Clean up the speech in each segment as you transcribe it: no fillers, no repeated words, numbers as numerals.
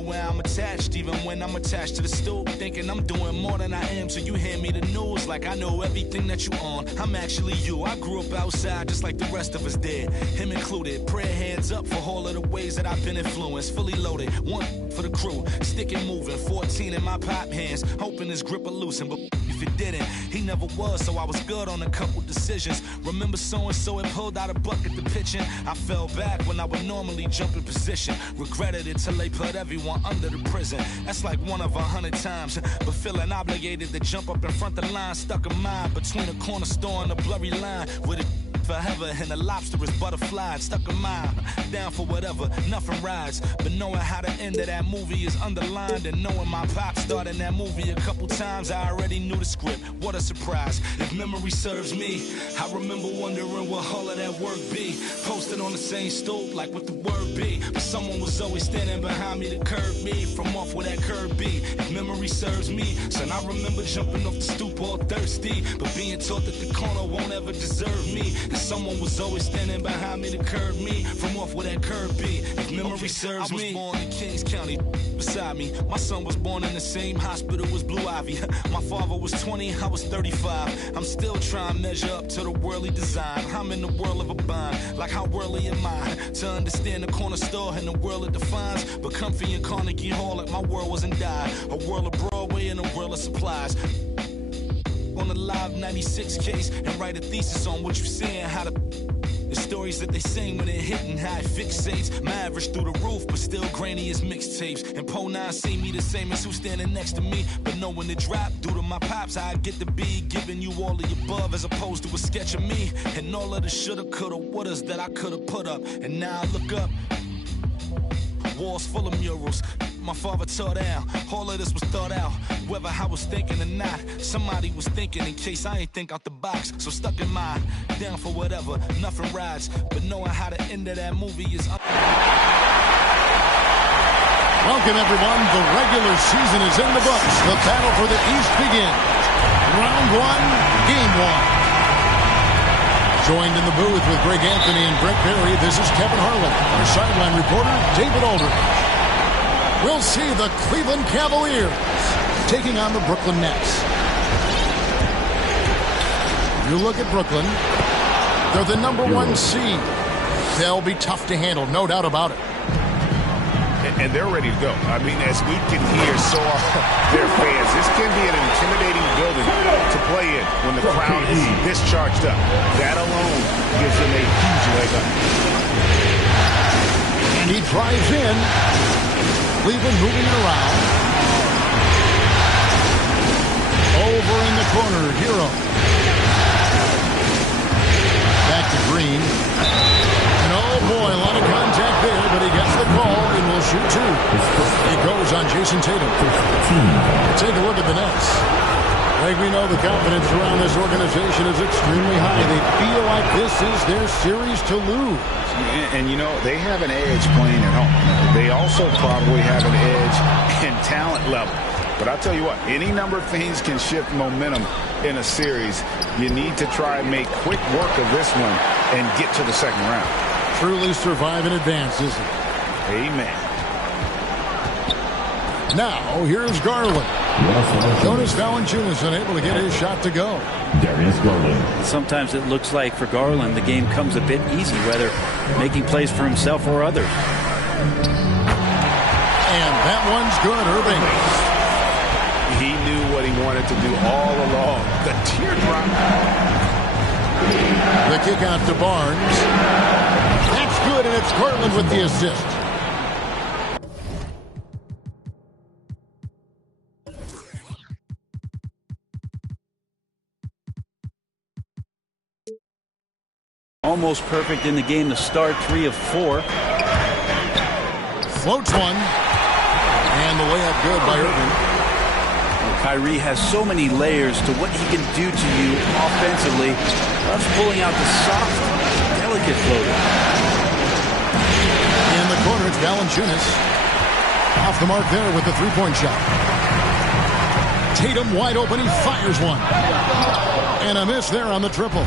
where I'm attached, even when I'm attached to the stool. Thinking I'm doing more than I am, so you hand me the news like I know everything that you on. I'm actually you. I grew up outside just like the rest of us did, him included. Prayer hands up for all of the ways that I've been influenced. Fully loaded, one for the crew, stick and moving. 14 in my pop hands, hoping his grip will loosen, but if it didn't, he never was, so I was good on a couple decisions. Remember so-and-so had pulled out a bucket to pitching. I fell back when I would normally jump in position. Regretted it till they put everyone under the prison. That's like 1 of 100 times, but feeling obligated to jump up in front of the line. Stuck a mind between a corner store and a blurry line with a forever and the lobster is butterflied. Stuck a mile down for whatever, nothing rides. But knowing how the end of that movie is underlined, and knowing my pop starred in that movie a couple times, I already knew the script. What a surprise. If memory serves me, I remember wondering what all of that work be. Posted on the same stoop like what the word be, but someone was always standing behind me to curb me from off where that curb be. If memory serves me, son, I remember jumping off the stoop all thirsty, but being taught that the corner won't ever deserve me. Someone was always standing behind me to curb me from off where that curb be. If memory serves me, I was born in Kings County, beside me. My son was born in the same hospital as Blue Ivy. My father was 20, I was 35. I'm still trying to measure up to the worldly design. I'm in the world of a bind, like how worldly am I? To understand the corner store and the world it defines. But comfy in Carnegie Hall like my world wasn't die. A world of Broadway and a world of supplies. On the Live 96 case and write a thesis on what you saying, how the stories that they sing when it hitting, how it fixates. My average through the roof, but still grainy as mixtapes. And Po 9 see me the same as who's standing next to me, but knowing the drop due to my pops, how I get to be giving you all of the above as opposed to a sketch of me and all of the shoulda, coulda, wouldas that I coulda put up. And now I look up, walls full of murals my father tore down. All of this was thought out, whether I was thinking or not. Somebody was thinking in case I ain't think out the box. So stuck in mind, down for whatever, nothing rides. But knowing how the end of that movie is Welcome everyone, the regular season is in the books. The battle for the East begins. Round 1, game 1. Joined in the booth with Greg Anthony and Brett Perry, this is Kevin Harlan. Our sideline reporter, David Aldridge. We'll see the Cleveland Cavaliers taking on the Brooklyn Nets. You look at Brooklyn, they're the #1 seed. They'll be tough to handle, no doubt about it. And they're ready to go. I mean, as we can hear, so are their fans. This can be an intimidating building to play in when the crowd is this charged up. That alone gives them a huge leg up. And he drives in. Cleveland moving it around. Over in the corner, Hero. Back to Green. And oh boy, a lot of contact there, but he gets the call and will shoot 2. It goes on Jason Tatum. Take a look at the Nets. Like we know, the confidence around this organization is extremely high. They feel like this is their series to lose. And you know, they have an edge playing at home. They also probably have an edge in talent level. But I'll tell you what, any number of things can shift momentum in a series. You need to try and make quick work of this one and get to the second round. Truly survive and advance, isn't it? Amen. Now, here's Garland. Jonas Valanciunas unable to get his shot to go. Darius Garland. Sometimes it looks like for Garland the game comes a bit easy, whether making plays for himself or others. And that one's good, Irving. He knew what he wanted to do all along. The teardrop. The kick out to Barnes. That's good, and it's Garland with the assist. Almost perfect in the game to start, 3 of 4. Floats one. And the layup good by Irving. Well, Kyrie has so many layers to what he can do to you offensively. Loves pulling out the soft, delicate floater. In the corner, it's Valanciunas. Off the mark there with the three-point shot. Tatum wide open. He fires one. And a miss there on the triple.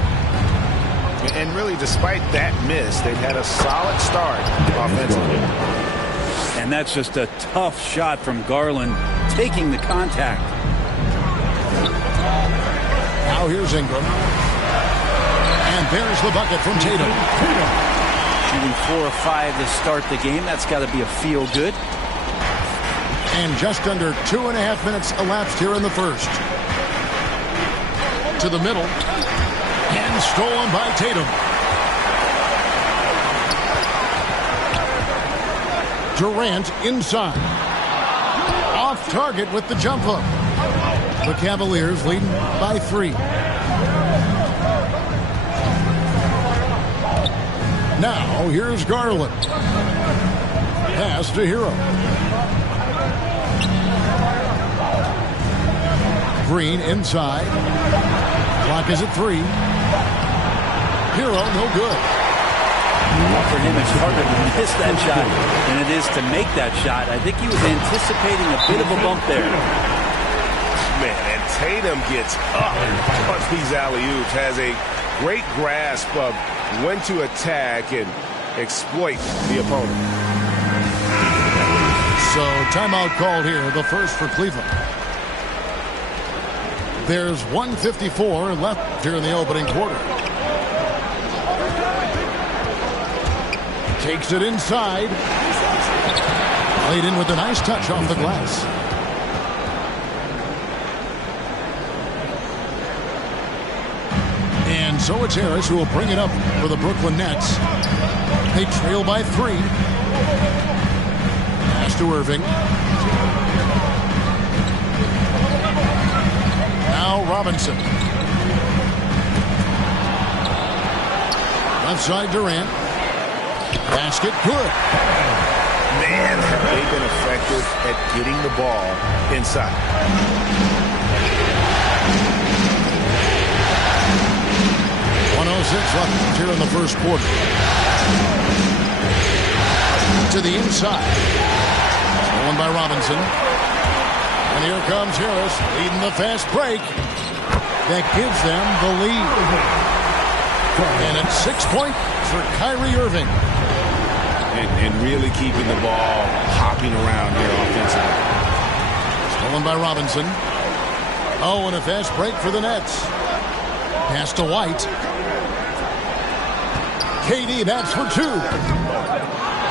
And really, despite that miss, they've had a solid start offensively. And that's just a tough shot from Garland, taking the contact. Now here's Ingram. And there's the bucket from Tatum. Shooting 4 of 5 to start the game. That's got to be a feel good. And just under 2.5 minutes elapsed here in the first. To the middle. And stolen by Tatum. Durant inside. Off target with the jump hook. The Cavaliers leading by 3. Now here's Garland. Pass to Hero. Green inside. Clock is at 3. Hero no good. For him, it's harder to miss that shot than it is to make that shot. I think he was anticipating a bit of a bump there. Man, and Tatum gets up on these alley-oops, has a great grasp of when to attack and exploit the opponent. So timeout called here, the first for Cleveland. There's 1:54 left here in the opening quarter. Takes it inside. Played in with a nice touch off the glass. And so it's Harris who will bring it up for the Brooklyn Nets. They trail by 3. Pass to Irving. Now Robinson. Left side Durant. Basket good. Man, have they been effective at getting the ball inside. 1:06 left here in the first quarter. To the inside. Stolen by Robinson. And here comes Harris leading the fast break. That gives them the lead. And it's 6 points for Kyrie Irving. And really keeping the ball hopping around here offensively. Stolen by Robinson. Oh, and a fast break for the Nets. Pass to White. KD, that's for 2.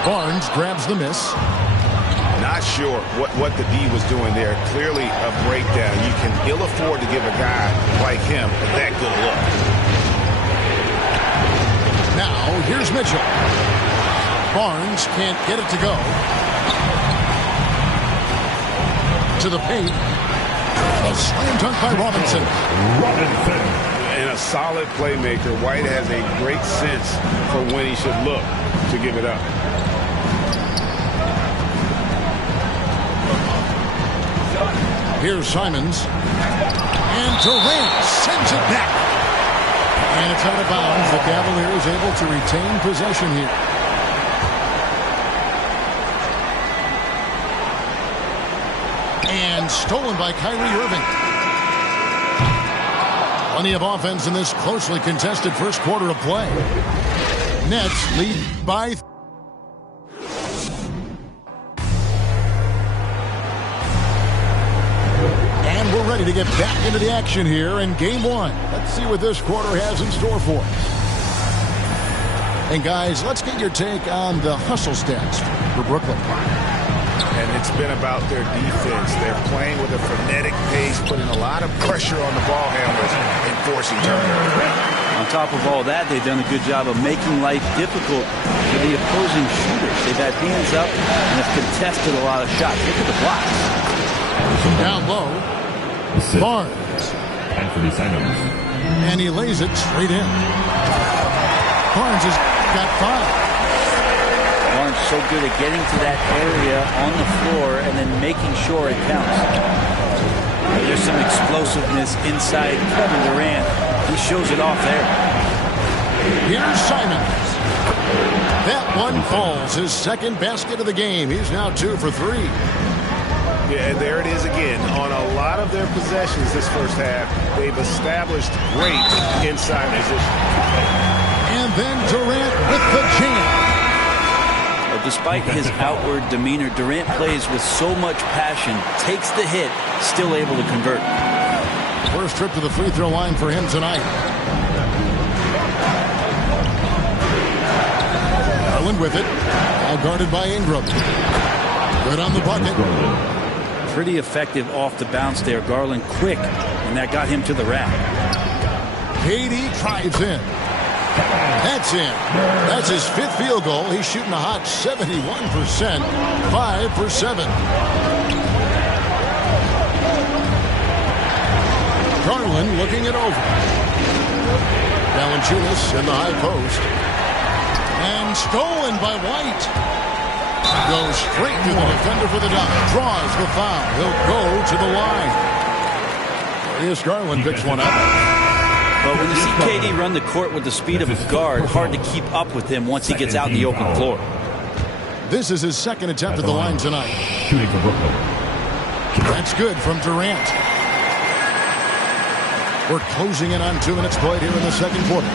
Barnes grabs the miss. Not sure what the D was doing there. Clearly a breakdown. You can ill afford to give a guy like him that good look. Now, here's Mitchell. Barnes can't get it to go. To the paint. A slam dunk by Robinson. And a solid playmaker. White has a great sense for when he should look to give it up. Here's Simons. And Durant sends it back. And it's out of bounds. The Cavaliers able to retain possession here. And stolen by Kyrie Irving. Plenty of offense in this closely contested first quarter of play. Nets lead by 3. And we're ready to get back into the action here in Game 1. Let's see what this quarter has in store for us. And guys, let's get your take on the hustle stats for Brooklyn. And it's been about their defense. They're playing with a frenetic pace, putting a lot of pressure on the ball handlers and forcing turnovers. On top of all that, they've done a good job of making life difficult for the opposing shooters. They've had hands up and have contested a lot of shots. Look at the blocks. Down low. Barnes. And he lays it straight in. Barnes has got 5. Barnes so good at getting to that area on the floor and then making sure it counts. There's some explosiveness inside Kevin Durant. He shows it off there. Here's Simons. That one falls. His second basket of the game. He's now 2 for 3. Yeah, and there it is again. On a lot of their possessions this first half, they've established great inside position. And then Durant with the jam. despite his outward demeanor, Durant plays with so much passion, takes the hit, still able to convert. First trip to the free throw line for him tonight. Garland with it. All guarded by Ingram. Good on the bucket. Pretty effective off the bounce there. Garland quick, and that got him to the rack. KD drives in. That's in. That's his 5th field goal. He's shooting a hot 71%. 5 for 7. Garland looking it over. Valanciunas in the high post. And stolen by White. Goes straight to the defender for the dunk. Draws the foul. He'll go to the line. Darius Garland picks one up. But when you see KD run the court with the speed of a guard, hard to keep up with him once he gets out in the open floor. This is his 2nd attempt at the line tonight. That's good from Durant. We're closing in on 2 minutes played here in the second quarter.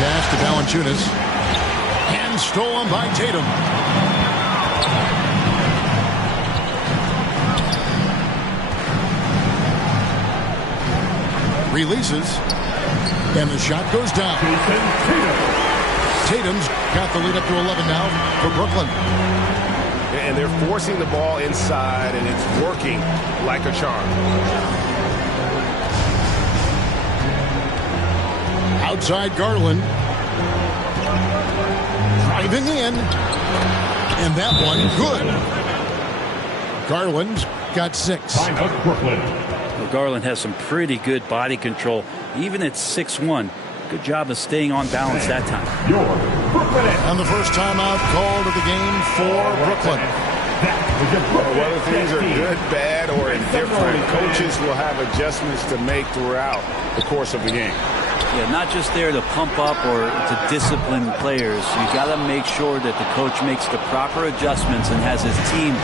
Pass to Valanciunas. And stolen by Tatum. Releases. And the shot goes down. Tatum's got the lead up to 11 now for Brooklyn. And they're forcing the ball inside, and it's working like a charm. Outside Garland. Driving in. And that one good. Garland's got 6. Well, Garland has some pretty good body control, even at 6'1". Good job of staying on balance that time. And the first timeout called of the game for Brooklyn. Whether things are good, bad, or indifferent, coaches will have adjustments to make throughout the course of the game. Yeah, not just there to pump up or to discipline players. You got to make sure that the coach makes the proper adjustments and has his team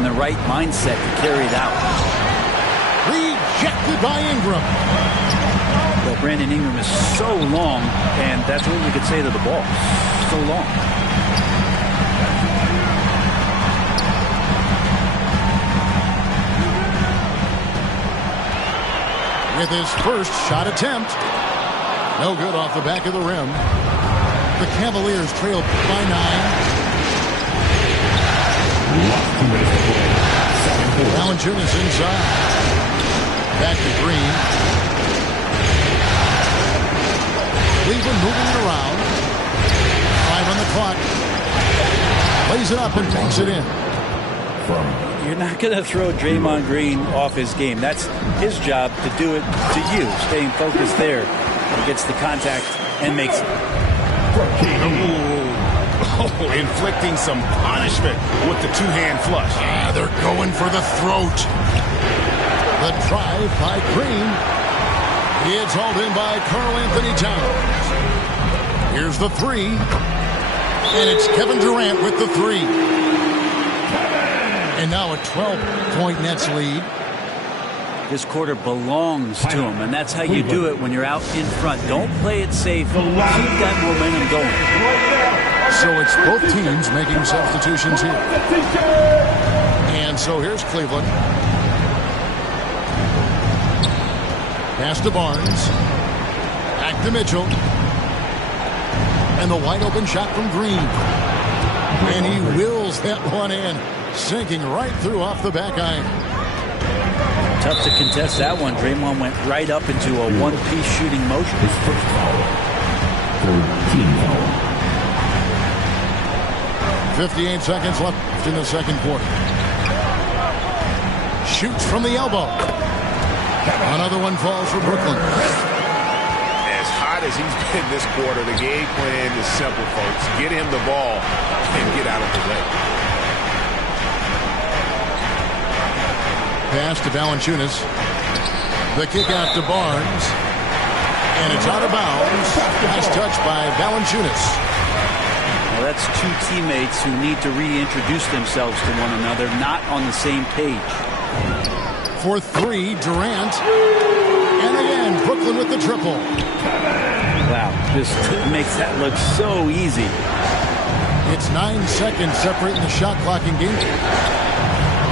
in the right mindset to carry it out. Rejected by Ingram. Well, Brandon Ingram is so long, and that's what we could say to the ball. So long. With his first shot attempt. No good off the back of the rim. The Cavaliers trail by 9. Valanciunas inside. Back to Green. Cleveland moving it around. 5 on the clock. Lays it up and takes it in. You're not going to throw Draymond Green off his game. That's his job to do it to you. Staying focused there. He gets the contact and makes it. Inflicting some punishment with the 2-hand flush. They're going for the throat. The drive by Green. It's hauled in by Karl Anthony Towns. Here's the 3. And it's Kevin Durant with the 3. And now a 12-point Nets lead. This quarter belongs to him, and that's how you do it when you're out in front. Don't play it safe. Keep that momentum going. So it's both teams making substitutions here. And so here's Cleveland. Pass to Barnes. Back to Mitchell. And the wide open shot from Green. And he wills that one in. Sinking right through off the back iron. Tough to contest that one. Draymond went right up into a one-piece shooting motion. 58 seconds left in the second quarter. Shoots from the elbow. Another one falls for Brooklyn. As hot as he's been this quarter, the game plan is simple, folks. Get him the ball and get out of the way. Pass to Valanciunas. The kick out to Barnes. And it's out of bounds. Nice touch by Valanciunas. Well, that's 2 teammates who need to reintroduce themselves to one another, not on the same page. For 3, Durant. And again, Brooklyn with the triple. Wow, just makes that look so easy. It's 9 seconds separating the shot clock and game.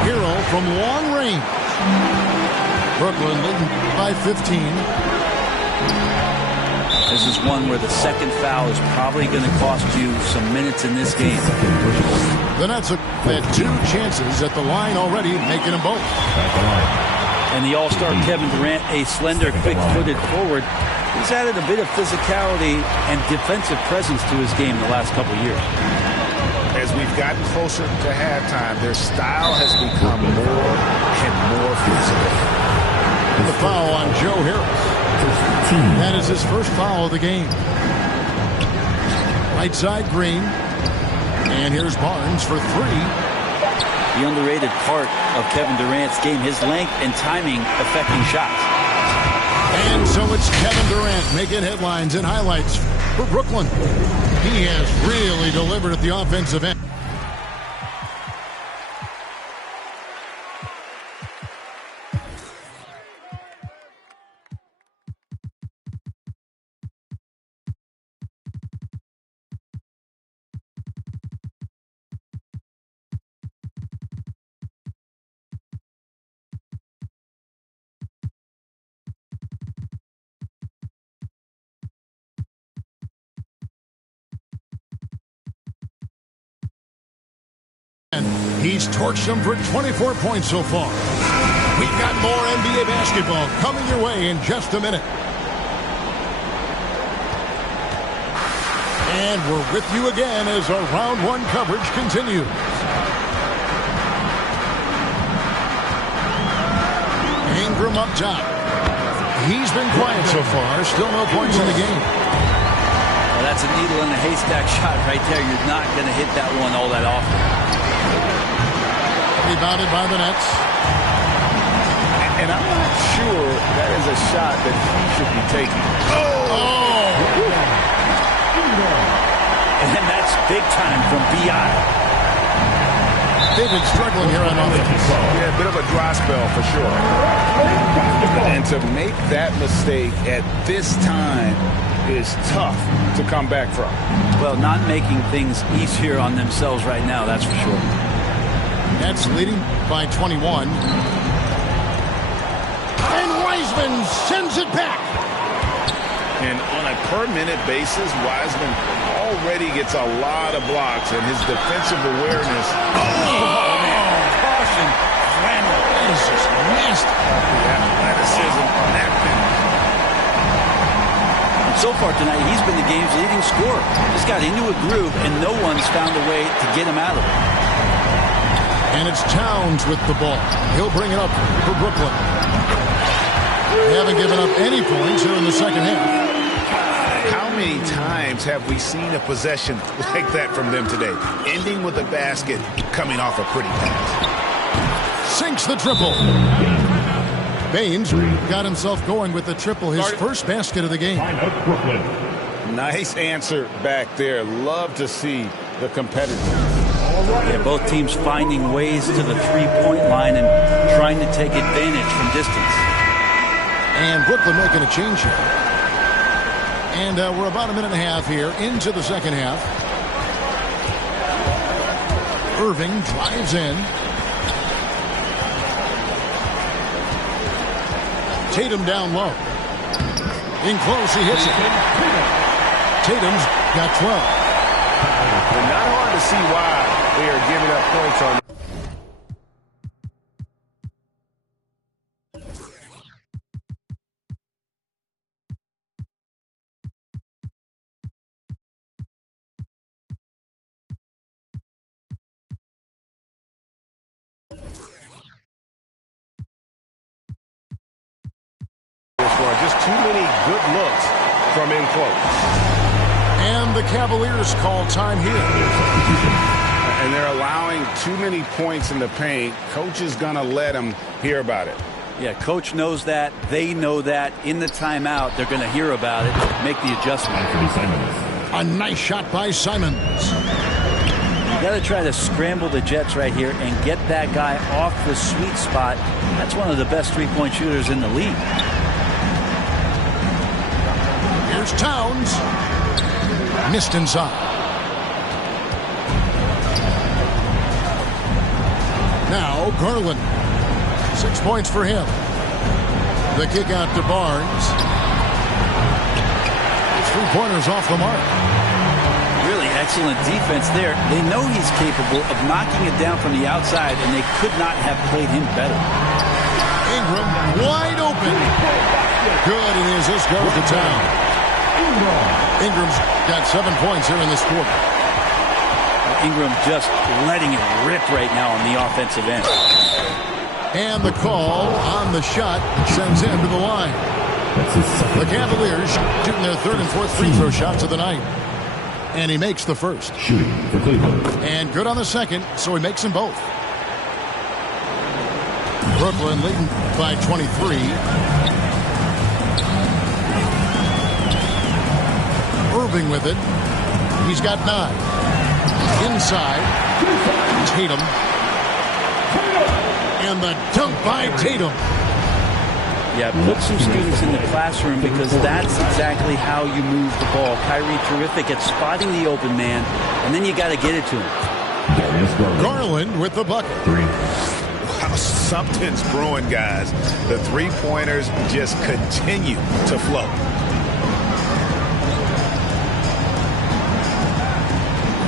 Hero from long range. Brooklyn leading by 15. This is one where the second foul is probably going to cost you some minutes in this game. The Nets have had 2 chances at the line already, making them both. And the all-star Kevin Durant, a slender, quick-footed forward, he's added a bit of physicality and defensive presence to his game the last couple of years. As we've gotten closer to halftime, their style has become more and more physical. The foul on Joe Harris. That is his first foul of the game. Right side, Green. And here's Barnes for 3. The underrated part of Kevin Durant's game, his length and timing affecting shots. And so it's Kevin Durant making headlines and highlights for Brooklyn. He has really delivered at the offensive end. He's torched them for 24 points so far. We've got more NBA basketball coming your way in just a minute. And we're with you again as our round 1 coverage continues. Ingram up top. He's been quiet so far. Still no points in the game. Well, that's a needle in a haystack shot right there. You're not going to hit that one all that often. Rebounded by the Nets. And I'm not sure that is a shot that he should be taking. Oh! And that's big time from B.I. They've been struggling here on offense. Yeah, a bit of a dry spell for sure. And to make that mistake at this time is tough to come back from. Well, not making things easier on themselves right now, that's for sure. Nets leading by 21. And Wiseman sends it back. And on a per-minute basis, Wiseman already gets a lot of blocks, and his defensive awareness. Oh, man. Caution. Flannel. This is nasty. The athleticism on that finish. So far tonight, he's been the game's leading scorer. He's got into a groove, and no one's found a way to get him out of it. And it's Towns with the ball. He'll bring it up for Brooklyn. They haven't given up any points here in the second half. How many times have we seen a possession like that from them today? Ending with a basket, coming off a pretty pass. Sinks the triple. Baines got himself going with the triple, his first basket of the game. Nice answer back there. Love to see the competitor. Yeah, both teams finding ways to the three-point line and trying to take advantage from distance. And Brooklyn making a change here. And we're about a minute and a half here into the second half. Irving drives in. Tatum down low. In close, he hits it. Tatum's got 12. And not hard to see why they are giving up points on. Just too many good looks from in close. And the Cavaliers call time here. And they're allowing too many points in the paint. Coach is going to let them hear about it. Yeah, coach knows that. They know that. In the timeout, they're going to hear about it, make the adjustment. A nice shot by Simons. You got to try to scramble the Jets right here and get that guy off the sweet spot. That's one of the best three-point shooters in the league. Here's Towns. Missed inside. Now Garland. 6 points for him. The kick out to Barnes. His 3-pointers off the mark. Really excellent defense there. They know he's capable of knocking it down from the outside, and they could not have played him better. Ingram wide open. Good, and as this goes to town. Ingram's got 7 points here in this quarter. Ingram just letting it rip right now on the offensive end. And the call on the shot sends him to the line. The Cavaliers shooting their 3rd and 4th free throw shots of the night. And he makes the first. And good on the second, so he makes them both. Brooklyn leading by 23. Irving with it. He's got 9. Inside. Tatum. And the dunk by Tatum. Yeah, put some students in the classroom because that's exactly how you move the ball. Kyrie terrific at spotting the open man, and then you got to get it to him. Garland with the bucket. 3. Wow, something's brewing, guys. The 3-pointers just continue to flow.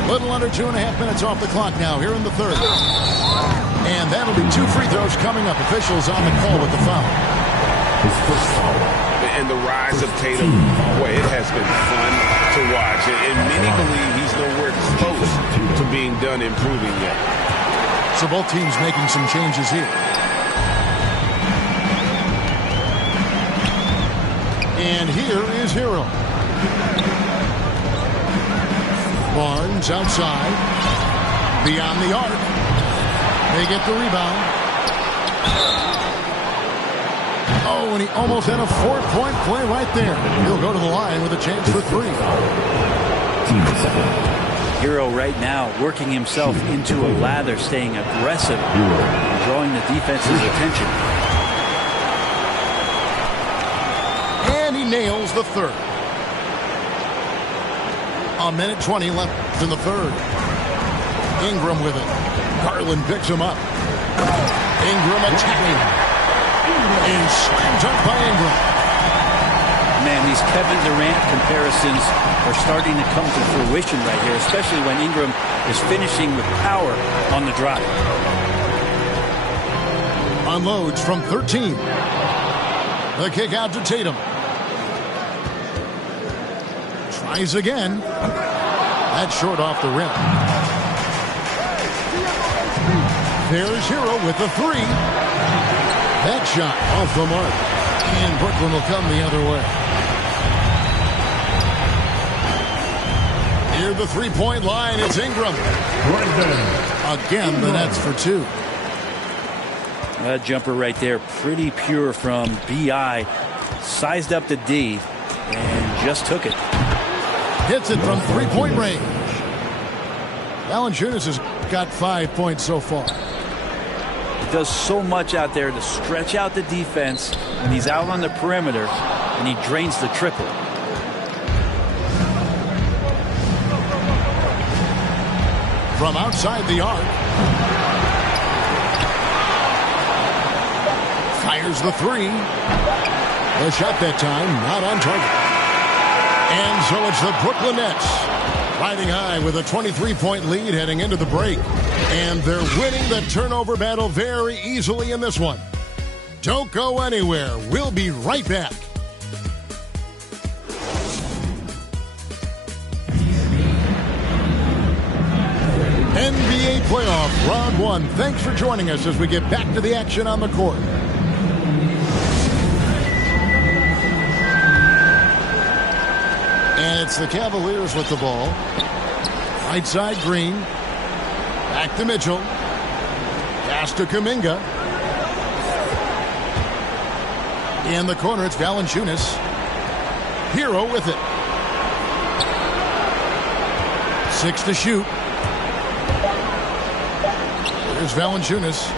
Little under 2.5 minutes off the clock now here in the 3rd. And that'll be 2 free throws coming up. Officials on the call with the foul. And the rise of Tatum, boy, it has been fun to watch. And many believe he's nowhere close to being done improving yet. So both teams making some changes here. And here is Hero. Barnes outside. Beyond the arc. They get the rebound. Oh, and he almost had a 4-point play right there. He'll go to the line with a chance for 3. Hero right now working himself into a lather, staying aggressive, and drawing the defense's attention. And he nails the 3rd. 1:20 left in the 3rd. Ingram with it. Garland picks him up. Ingram attacking. And slammed up by Ingram. Man, these Kevin Durant comparisons are starting to come to fruition right here, especially when Ingram is finishing with power on the drive. Unloads from 13. The kick out to Tatum. Tries again. That's short off the rim. There's Hero with the 3. That shot off the mark. And Brooklyn will come the other way. Near the 3-point line, it's Ingram. Again, the nets for 2. That jumper right there, pretty pure from B.I. Sized up the D and just took it. Hits it from 3-point range. Valanciunas has got 5 points so far. Does so much out there to stretch out the defense when he's out on the perimeter, and he drains the triple. From outside the arc. Fires the 3. The shot that time not on target. And so it's the Brooklyn Nets riding high with a 23-point lead heading into the break. And they're winning the turnover battle very easily in this one. Don't go anywhere. We'll be right back. NBA playoff round 1. Thanks for joining us as we get back to the action on the court. And it's the Cavaliers with the ball. Right side, Green. Back to Mitchell. Pass to Kuminga. In the corner, it's Valanciunas. Hero with it. 6 to shoot. There's Valanciunas.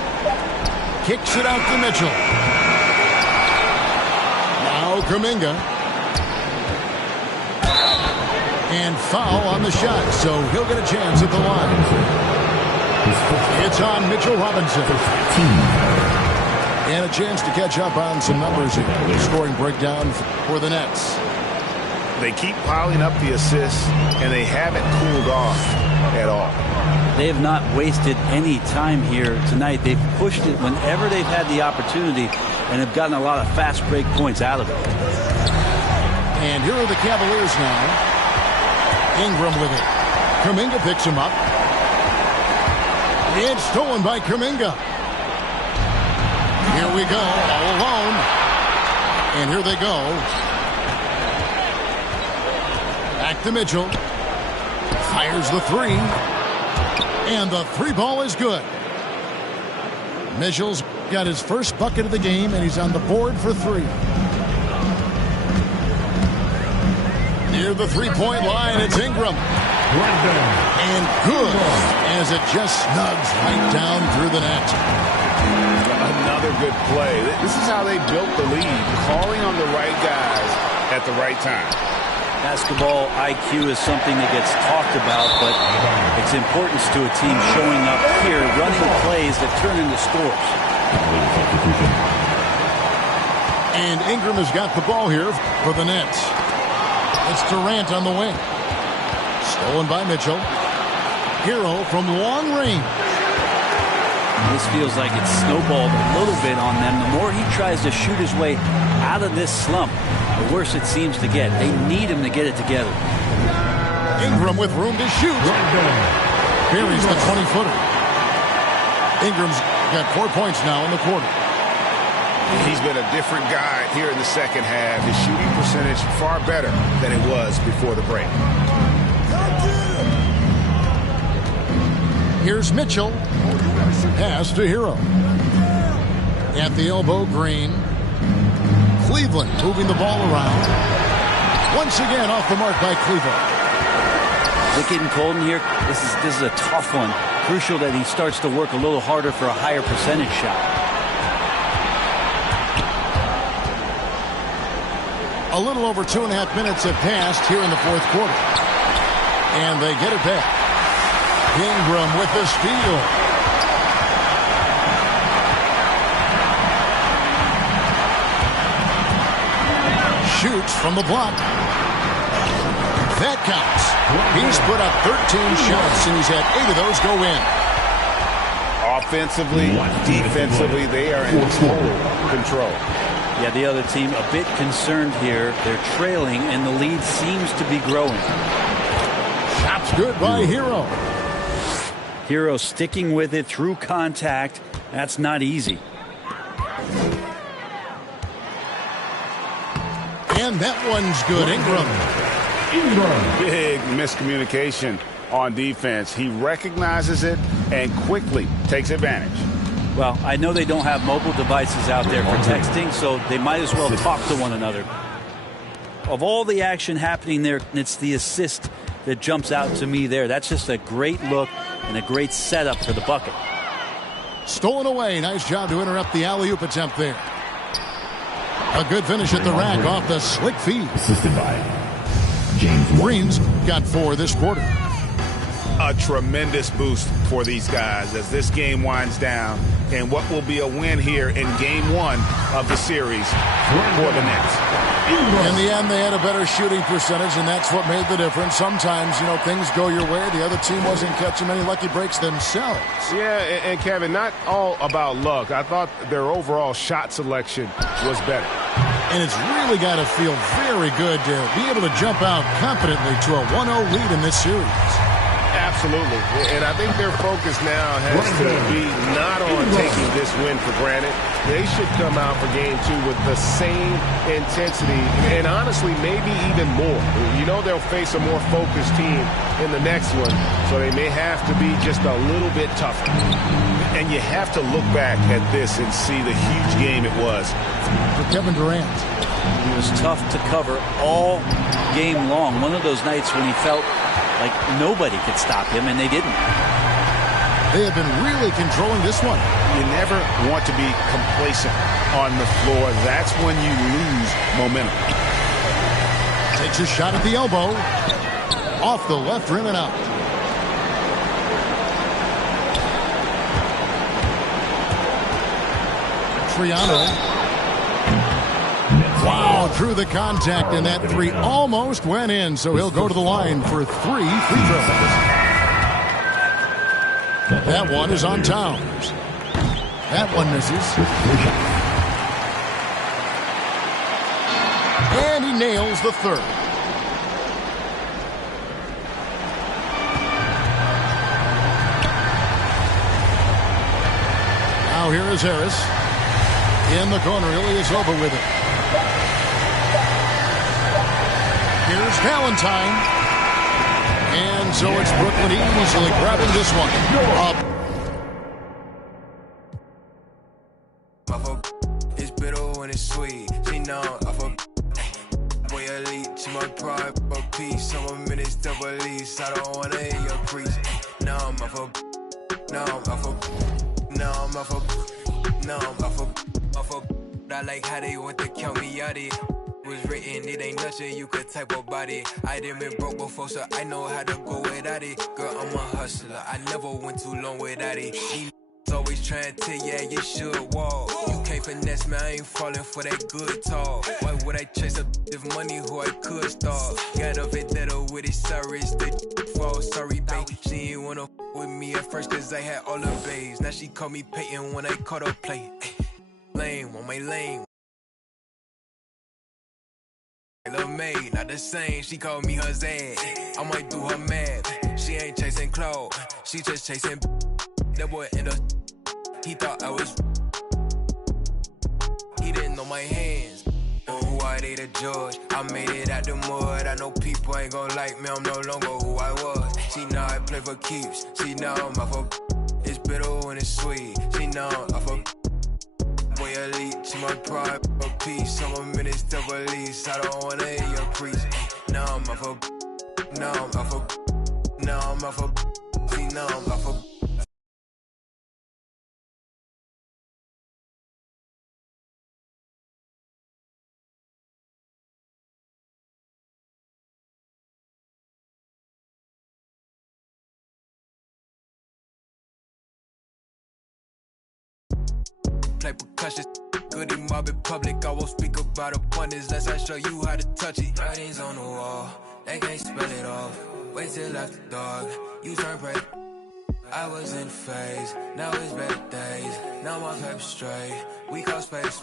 Kicks it out to Mitchell. Now Kuminga. And foul on the shot, so he'll get a chance at the line. It's on Mitchell Robinson. And a chance to catch up on some numbers here. Scoring breakdown for the Nets. They keep piling up the assists, and they haven't cooled off at all. They have not wasted any time here tonight. They've pushed it whenever they've had the opportunity and have gotten a lot of fast break points out of it. And here are the Cavaliers now. Ingram with it. Kuminga picks him up. It's stolen by Kuminga. Here we go, all alone. And here they go. Back to Mitchell. Fires the three. And the three ball is good. Mitchell's got his first bucket of the game, and he's on the board for three. Near the three-point line, it's Ingram. And good, as it just snugs right down through the net. Another good play. This is how they built the lead, calling on the right guys at the right time. Basketball IQ is something that gets talked about, but its importance to a team showing up here, running plays that turn into scores. And Ingram has got the ball here for the Nets. It's Durant on the wing. Stolen by Mitchell. Hero from long range. This feels like it's snowballed a little bit on them. The more he tries to shoot his way out of this slump, the worse it seems to get. They need him to get it together. Ingram with room to shoot. Buries the 20-footer. Ingram's got 4 points now in the quarter. He's been a different guy here in the second half. His shooting percentage far better than it was before the break. Here's Mitchell. Pass to Hero. At the elbow, Green. Cleveland moving the ball around. Once again off the mark by Cleveland. Is it getting cold in here? This is a tough one. Crucial that he starts to work a little harder for a higher percentage shot. A little over 2.5 minutes have passed here in the fourth quarter. And they get it back. Ingram with the steal. Shoots from the block. That counts. He's put up 13 shots, and he's had 8 of those go in. Offensively, defensively, they are in total control. Yeah, the other team a bit concerned here. They're trailing, and the lead seems to be growing. Shot's good by Hero. Hero sticking with it through contact. That's not easy. And that one's good. Ingram. Big miscommunication on defense. He recognizes it and quickly takes advantage. Well, I know they don't have mobile devices out there for texting, so they might as well talk to one another. Of all the action happening there, it's the assist that jumps out to me there. That's just a great look and a great setup for the bucket. Stolen away. Nice job to interrupt the alley-oop attempt there. A good finish at the rack off the slick feed. Assisted by James Green's got 4 this quarter. A tremendous boost for these guys as this game winds down, and what will be a win here in game 1 of the series for the Nets. In the end, they had a better shooting percentage, and that's what made the difference. Sometimes, things go your way. The other team wasn't catching many lucky breaks themselves. Yeah, and Kevin, not all about luck. I thought their overall shot selection was better. And it's really got to feel very good to be able to jump out confidently to a 1-0 lead in this series. Absolutely. And I think their focus now has to be not on taking this win for granted. They should come out for game 2 with the same intensity and honestly maybe even more. They'll face a more focused team in the next one, so they may have to be just a little bit tougher. And you have to look back at this and see the huge game it was for Kevin Durant. He was tough to cover all game long. One of those nights when he felt like nobody could stop him, and they didn't. They have been really controlling this one. You never want to be complacent on the floor. That's when you lose momentum. Takes a shot at the elbow. off the left rim and out. Triano. Wow, through the contact, and that three almost went in, so he'll go to the line for 3 free throws. That one is on Towns. That one misses. And he nails the third. Now here is Harris. In the corner, Illy is over with it. Here's Valentine. And so it's Brooklyn easily grabbing this one. Up. It's bitter when it's sweet. She know boy elite. She my pride, my peace. Some minutes double lease. I don't wanna hear your crease. No, I'm off of. No, I'm off of. No, I'm off of. No, I'm off of. I like how they want to count me out it. Was written, it ain't nothing you could type about it. I done been broke before, so I know how to go without it. Girl, I'm a hustler, I never went too long without it. These always trying to tell you, you should walk. You can't finesse me, I ain't falling for that good talk. Why would I chase a if money who I could start? Got a vendetta with it, sorry, it's the fall. Sorry, babe, she ain't wanna with me at first, cause I had all the babes. Now she call me Peyton when I caught her play. Lame on my lane. Lil' May, not the same, she called me her Zad. I might do her mad. She ain't chasing clout, she just chasing. That boy in the. He thought I was. He didn't know my hands. Or who I they the judge. I made it out the mud. I know people ain't gon' like me, I'm no longer who I was. She know I play for keeps. She know I'm off of. It's bitter when it's sweet. She know I'm off of. Boy elite, to my pride, my peace. Some minutes double lease. I don't wanna hear your crease. Now I'm off of. Now I'm off of. Now I'm off of. See, now I'm off of. Play percussion, good in mob in public. I won't speak about abundance unless I show you how to touch it. Writings on the wall, they can't spell it off. Wait till after dark, you turn prey. I was in phase, now it's better days. Now my pep straight, we call space.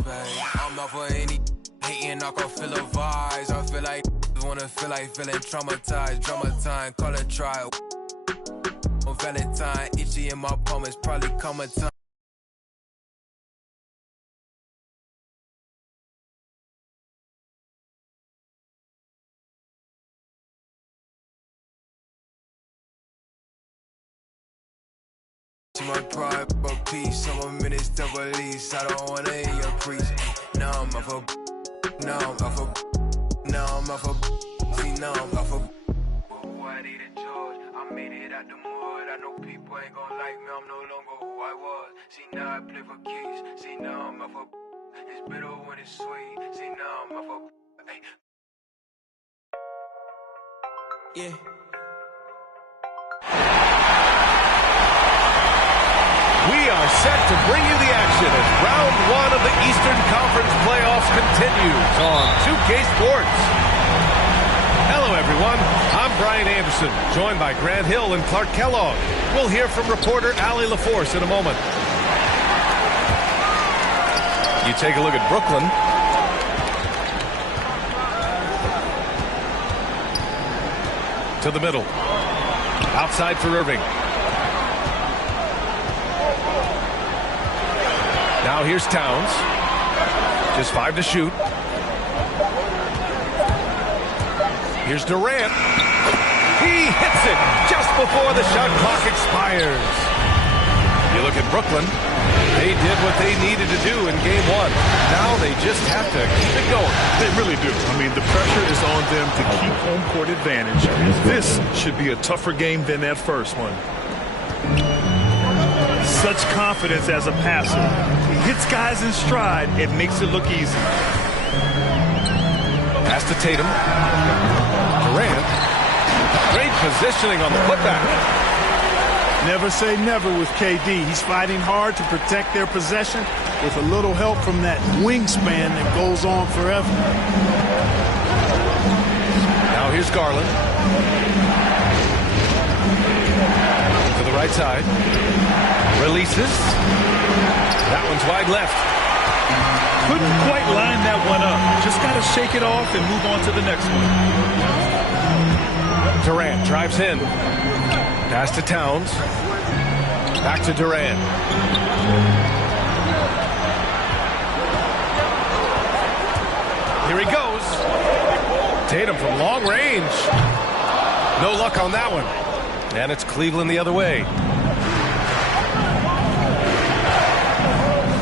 I'm not for any hating, I can feel the vibes. I feel like wanna feel like feeling traumatized. Drama time, call it try. On Valentine, itchy in my palm, it's probably come a time. My pride, but peace. Some minutes double lease. I don't wanna hear your crease. Now I'm off of. Now I'm off of. Now I'm off of. See, now I'm off of. Who I need a George. I made it out the mud. I know people ain't gon' like me. I'm no longer who I was. See, now I play for keys. See, now I'm off of. It's bitter when it's sweet. See, now I'm off of. Hey. Yeah. We are set to bring you the action as round one of the Eastern Conference playoffs continues on 2K Sports. Hello, everyone. I'm Brian Anderson, joined by Grant Hill and Clark Kellogg. We'll hear from reporter Allie LaForce in a moment. You take a look at Brooklyn. To the middle. Outside for Irving. Now here's Towns. Just 5 to shoot. Here's Durant. He hits it just before the shot clock expires. You look at Brooklyn. They did what they needed to do in game one. Now they just have to keep it going. They really do. I mean, the pressure is on them to keep home court advantage. This should be a tougher game than that first one. Such confidence as a passer. He hits guys in stride. It makes it look easy. Pass to Tatum. Durant. Great positioning on the putback. Never say never with KD. He's fighting hard to protect their possession with a little help from that wingspan that goes on forever. Now here's Garland. To the right side. Releases. That one's wide left. Couldn't quite line that one up. Just got to shake it off and move on to the next one. Durant drives in. Pass to Towns. Back to Durant. Here he goes. Tatum from long range. No luck on that one. And it's Cleveland the other way.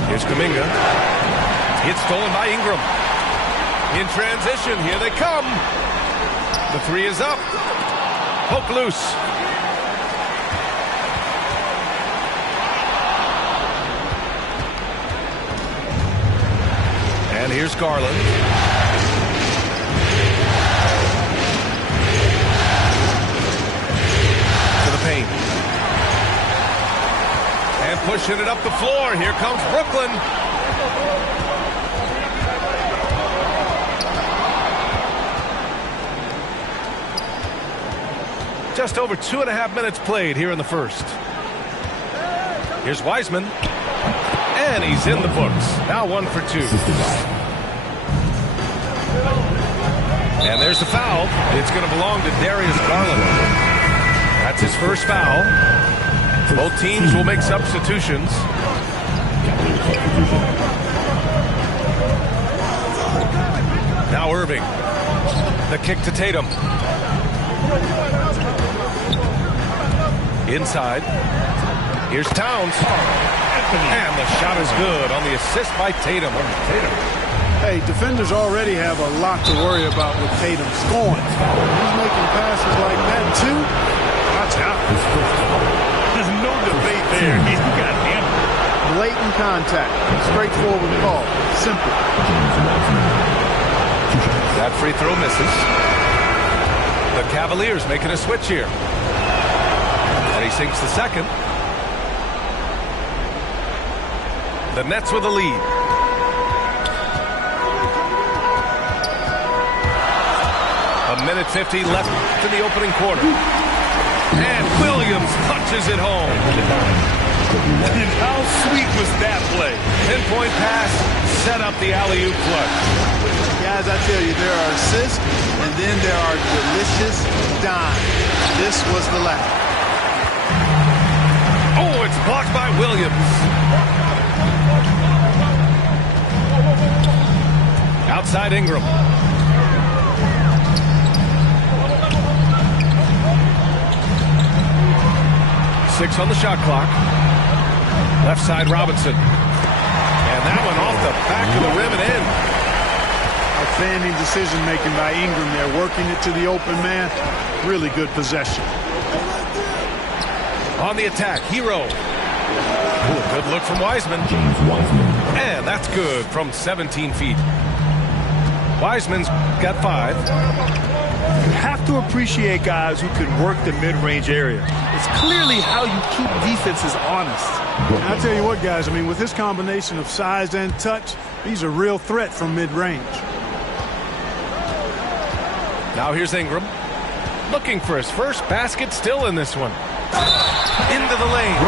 Here's Kuminga. It's stolen by Ingram. In transition, here they come. The three is up. Poke loose. And here's Garland. To the paint. And pushing it up the floor. Here comes Brooklyn. Just over 2.5 minutes played here in the first. Here's Wiseman. And he's in the books. Now 1 for 2. And there's the foul. It's going to belong to Darius Garland. That's his first foul. Both teams will make substitutions. Now Irving. The kick to Tatum. Inside. Here's Towns. And the shot is good on the assist by Tatum. Hey, defenders already have a lot to worry about with Tatum scoring. He's making passes like that, too. Watch out. There's no debate there. He's got hammered. Blatant contact. Straightforward call. Simple. That free throw misses. The Cavaliers making a switch here. And he sinks the second. The Nets with the lead. A minute 50 left in the opening quarter. And Williams punches it home. And how sweet was that play? Pinpoint pass, set up the alley-oop flush. Guys, I tell you, there are assists, and then there are delicious dimes. This was the last. Oh, it's blocked by Williams. Outside Ingram. Six on the shot clock. Left side Robinson. And that one off the back of the rim and in. Outstanding decision making by Ingram there, working it to the open man. Really good possession. On the attack, Hero. Ooh, good look from Wiseman. And that's good from 17 feet. Wiseman's got 5. You have to appreciate guys who can work the mid-range area. It's clearly how you keep defenses honest. I'll tell you what, guys, I mean, with this combination of size and touch, he's a real threat from mid-range. Now here's Ingram. Looking for his first basket, still in this one. Into the lane.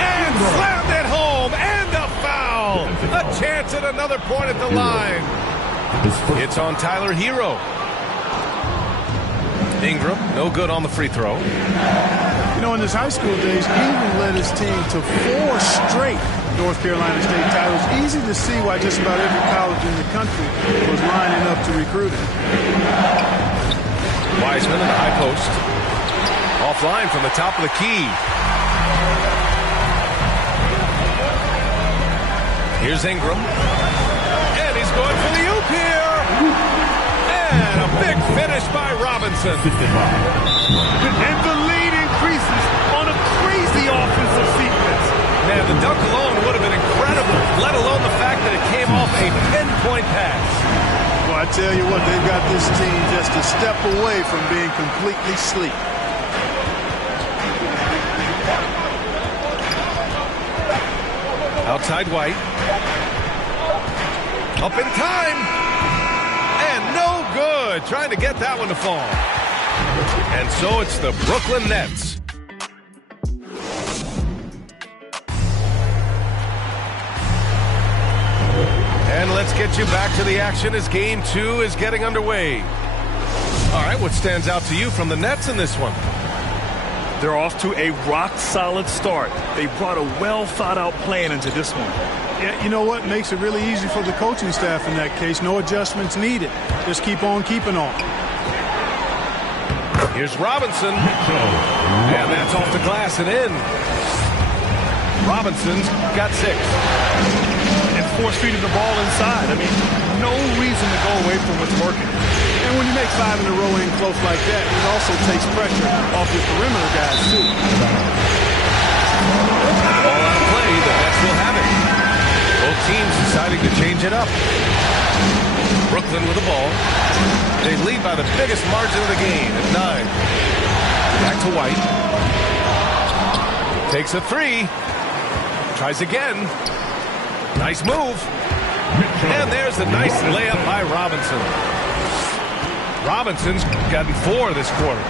And slammed it home. And a foul. A chance at another point at the line. It's on Tyler Hero. Ingram, no good on the free throw. You know, in his high school days, Ingram led his team to 4 straight North Carolina State titles. Easy to see why just about every college in the country was lining up to recruit him. Wiseman in the high post. Offline from the top of the key. Here's Ingram. And he's going for the oop here. And a big finish by Robinson. And the lead increases on a crazy offensive sequence. Man, the dunk alone would have been incredible, let alone the fact that it came off a pinpoint pass. Well, I tell you what, they've got this team just a step away from being completely asleep. Outside White. Up in time. And no good. Trying to get that one to fall. And so it's the Brooklyn Nets. And let's get you back to the action as Game 2 is getting underway. All right, what stands out to you from the Nets in this one? They're off to a rock-solid start. They brought a well-thought-out plan into this one. Yeah, you know what? Makes it really easy for the coaching staff in that case. No adjustments needed. Just keep on keeping on. Here's Robinson. And that's off the glass and in. Robinson's got 6. And force-feeding the ball inside. I mean, no reason to go away from what's working. And when you make 5 in a row in close like that, it also takes pressure off your perimeter guys, too. Ball out of play, the Nets will have it. Both teams deciding to change it up. Brooklyn with the ball. They lead by the biggest margin of the game at 9. Back to White. Takes a 3. Tries again. Nice move. And there's a nice layup by Robinson. Robinson's gotten 4 this quarter.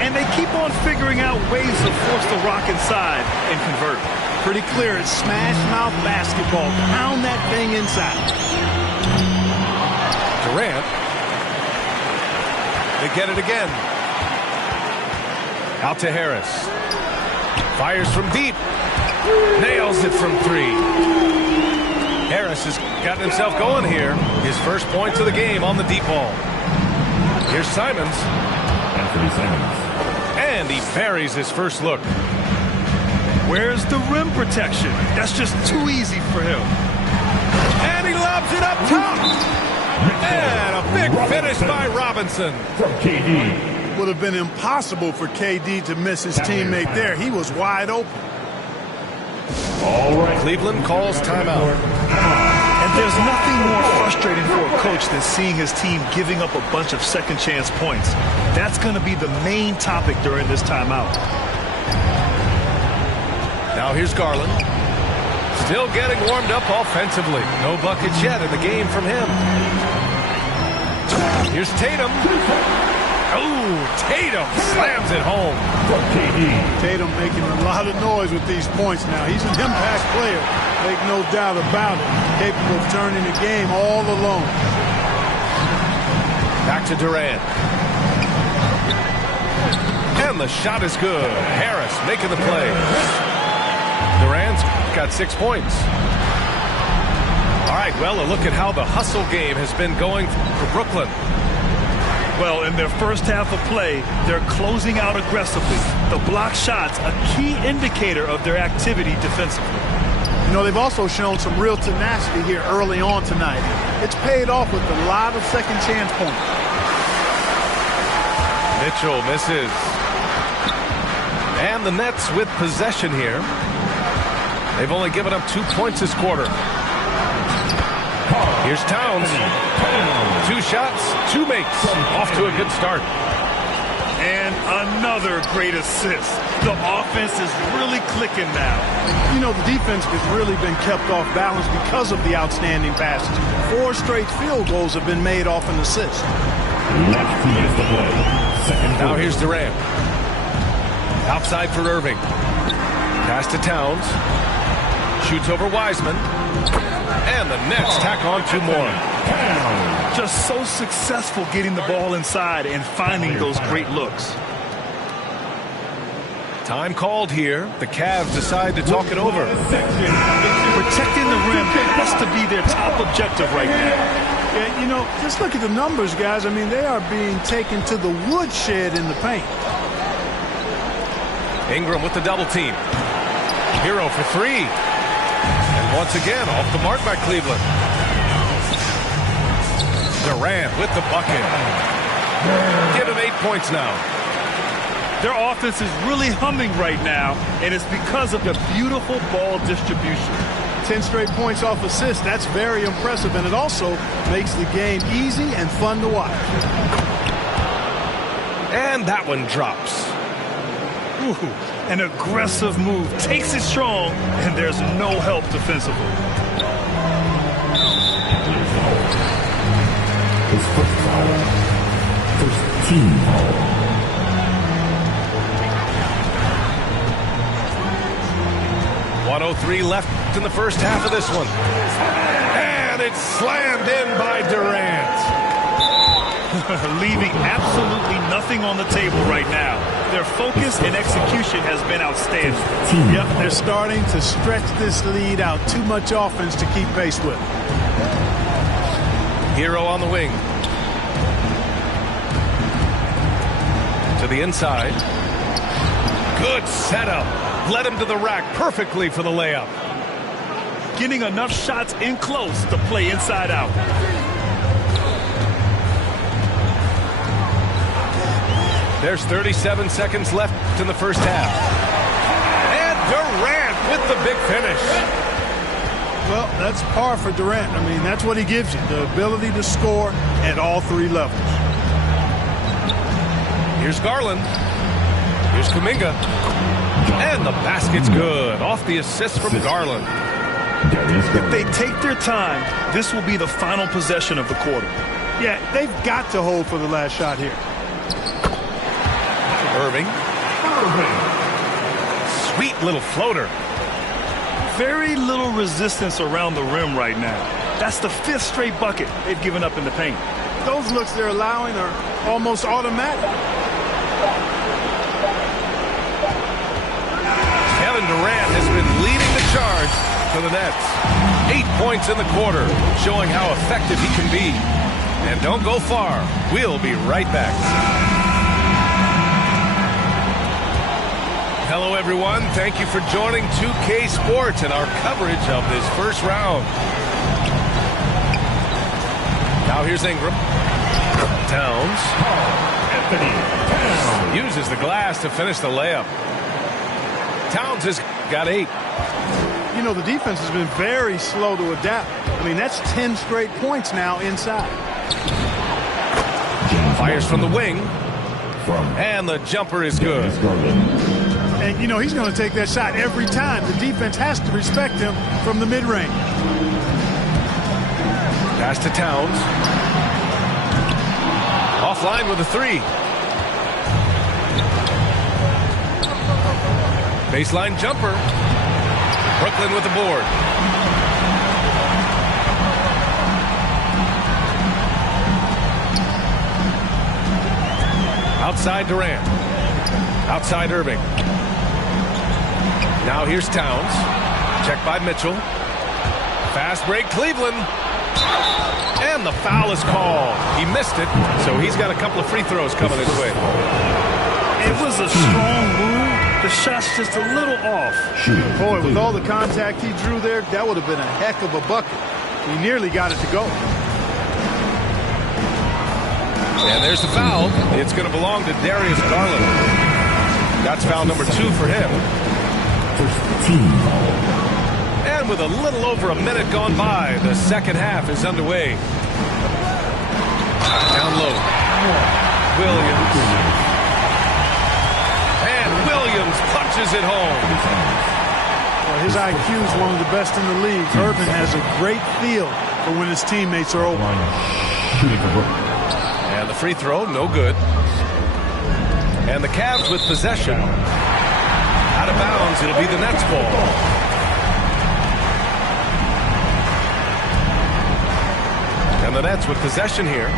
And they keep on figuring out ways to force the rock inside and convert. Pretty clear. It's smash mouth basketball. Pound that thing inside. Durant. They get it again. Out to Harris. Fires from deep. Nails it from 3. Harris has gotten himself going here. His first points of the game on the deep ball. Here's Simons. Anthony Simons. And he buries his first look. Where's the rim protection? That's just too easy for him. And he lobs it up top. And a big finish by Robinson. From KD. Would have been impossible for KD to miss his teammate there. He was wide open. All right. Cleveland calls timeout. And there's nothing more frustrating for a coach than seeing his team giving up a bunch of second chance points. That's going to be the main topic during this timeout. Now here's Garland. Still getting warmed up offensively. No buckets yet in the game from him. Here's Tatum. Oh, Tatum slams it home. Tatum making a lot of noise with these points now. He's an impact player. Make no doubt about it. Capable of turning the game all alone. Back to Durant. And the shot is good. Harris making the play. Durant's got 6 points. All right, well, a look at how the hustle game has been going for Brooklyn. Well, in their first half of play, they're closing out aggressively. The block shots, a key indicator of their activity defensively. You know, they've also shown some real tenacity here early on tonight. It's paid off with a lot of second chance points. Mitchell misses. And the Nets with possession here. They've only given up 2 points this quarter. Here's Towns. 2 shots, 2 makes. Off to a good start. And another great assist. The offense is really clicking now. You know, the defense has really been kept off balance because of the outstanding passes. 4 straight field goals have been made off an assist. Now here's Durant. Outside for Irving. Pass to Towns. Shoots over Wiseman. And the Nets tack on 2 more. Just so successful getting the ball inside and finding those great looks. Time called here. The Cavs decide to talk it over. Protecting the rim has to be their top objective right now. Yeah, you know, just look at the numbers, guys. I mean, they are being taken to the woodshed in the paint. Ingram with the double team. Hero for 3. And once again, off the mark by Cleveland. Durant with the bucket. Give him 8 points now. Their offense is really humming right now, and it's because of the beautiful ball distribution. 10 straight points off assists. That's very impressive, and it also makes the game easy and fun to watch. And that one drops. Ooh, an aggressive move. Takes it strong, and there's no help defensively. His first foul. First team foul. .103 left in the first half of this one. And it's slammed in by Durant. Leaving absolutely nothing on the table right now. Their focus and execution has been outstanding. Yep, they're starting to stretch this lead out. Too much offense to keep pace with. Hero on the wing. To the inside. Good setup. Led him to the rack perfectly for the layup. Getting enough shots in close to play inside out. There's 37 seconds left in the first half. And Durant with the big finish. Well, that's par for Durant. I mean, that's what he gives you, the ability to score at all three levels. Here's Garland. Here's Kuminga. And the basket's good. Off the assist from Garland. If they take their time, this will be the final possession of the quarter. Yeah, they've got to hold for the last shot here. Irving. Sweet little floater. Very little resistance around the rim right now. That's the 5th straight bucket they've given up in the paint. Those looks they're allowing are almost automatic. Kevin Durant has been leading the charge for the Nets. 8 points in the quarter, showing how effective he can be. And don't go far. We'll be right back. Hello, everyone. Thank you for joining 2K Sports and our coverage of this first round. Now here's Ingram. Towns. Uses the glass to finish the layup. Towns has got 8. You know, the defense has been very slow to adapt. I mean, that's 10 straight points now inside. Fires from the wing. And the jumper is good. And, you know, he's going to take that shot every time. The defense has to respect him from the mid-range. Pass to Towns. Offline with a 3. Baseline jumper. Brooklyn with the board. Outside Durant. Outside Irving. Now here's Towns. Checked by Mitchell. Fast break, Cleveland. And the foul is called. He missed it, so he's got a couple of free throws coming his way. It was a strong move. The shot's just a little off. Boy, with all the contact he drew there, that would have been a heck of a bucket. He nearly got it to go. And there's the foul. It's going to belong to Darius Garland. That's foul number 2 for him. And with a little over a minute gone by, the second half is underway. Down low. Williams. And Williams punches it home. Well, his IQ is one of the best in the league. Irvin has a great feel for when his teammates are open. And the free throw, no good. And the Cavs with possession. Out of bounds, it'll be the Nets ball. And the Nets with possession here.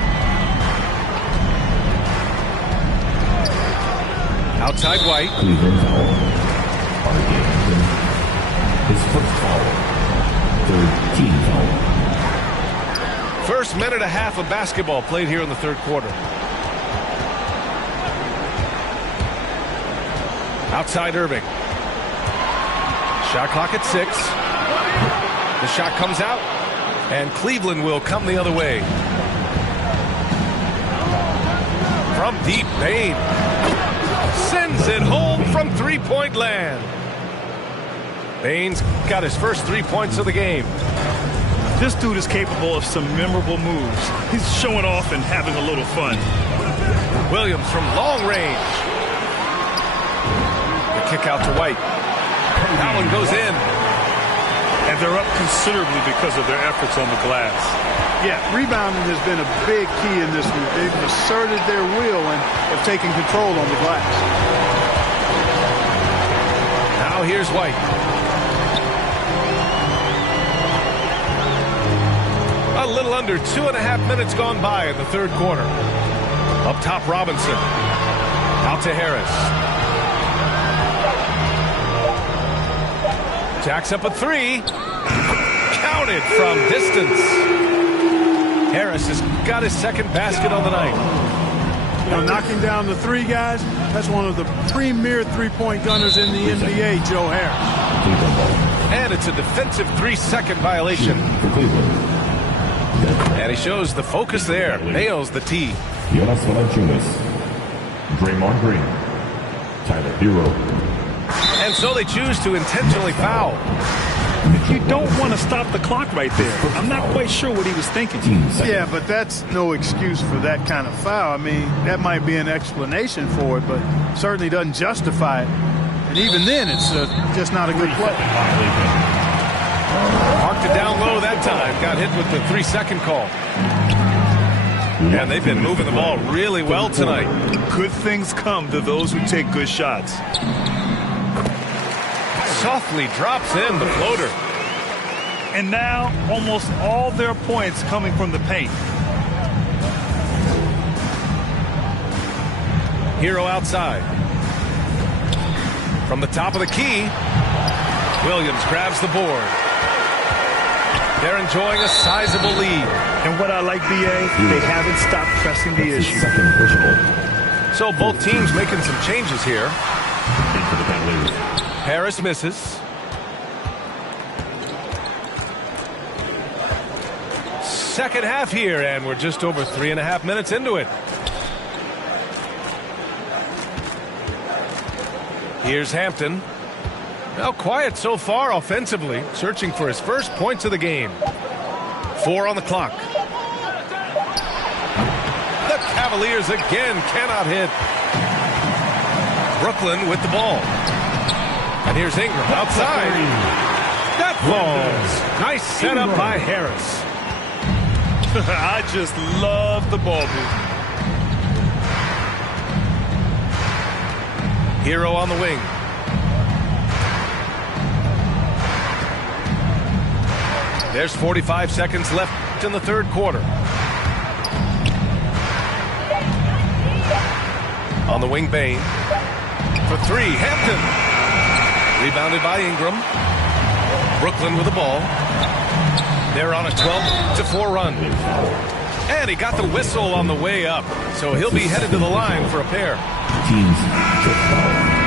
Outside White. Cleveland foul. His first foul. 3rd team foul. First minute and a half of basketball played here in the third quarter. Outside Irving. Shot clock at 6. The shot comes out, and Cleveland will come the other way. From deep, Bane. sends it home from three-point land. Baines got his first 3 points of the game. This dude is capable of some memorable moves. He's showing off and having a little fun. Williams from long range. The kick out to White. That one goes in. And they're up considerably because of their efforts on the glass. Yeah, rebounding has been a big key in this one. They've asserted their will and have taken control on the glass. Now here's White. A little under 2.5 minutes gone by in the third quarter. Up top, Robinson. Out to Harris. Jacks up a three. Counted from distance. Harris has got his second basket on the night. You know, knocking down the three guys, that's one of the premier three-point gunners in the NBA, Joe Harris. And it's a defensive 3-second violation. And he shows the focus there. Nails the tee. Jonas Valanciunas, Draymond Green, Tyler Hero. And so they choose to intentionally foul. You don't want to stop the clock right there. I'm not quite sure what he was thinking. Yeah, but that's no excuse for that kind of foul. I mean, that might be an explanation for it, but certainly doesn't justify it. And even then, it's just not a good play. Marked it down low that time. Got hit with the 3-second call. And they've been moving the ball really well tonight. Good things come to those who take good shots. Softly drops in the floater. And now almost all their points coming from the paint. Hero outside. From the top of the key, Williams grabs the board. They're enjoying a sizable lead. And what I like, B.A., they haven't stopped pressing the issue. So both teams making some changes here. Harris misses. Second half here, and we're just over 3.5 minutes into it. Here's Hampton. Now quiet so far offensively, searching for his first points of the game. 4 on the clock. The Cavaliers again cannot hit. Brooklyn with the ball. And here's Ingram outside. That falls. Nice setup by Harris. I just love the ball movement. Hero on the wing. There's 45 seconds left in the third quarter. On the wing, Bane. For three, Hampton. Rebounded by Ingram. Brooklyn with the ball. They're on a 12-4 run. And he got the whistle on the way up. So he'll be headed to the line for a pair.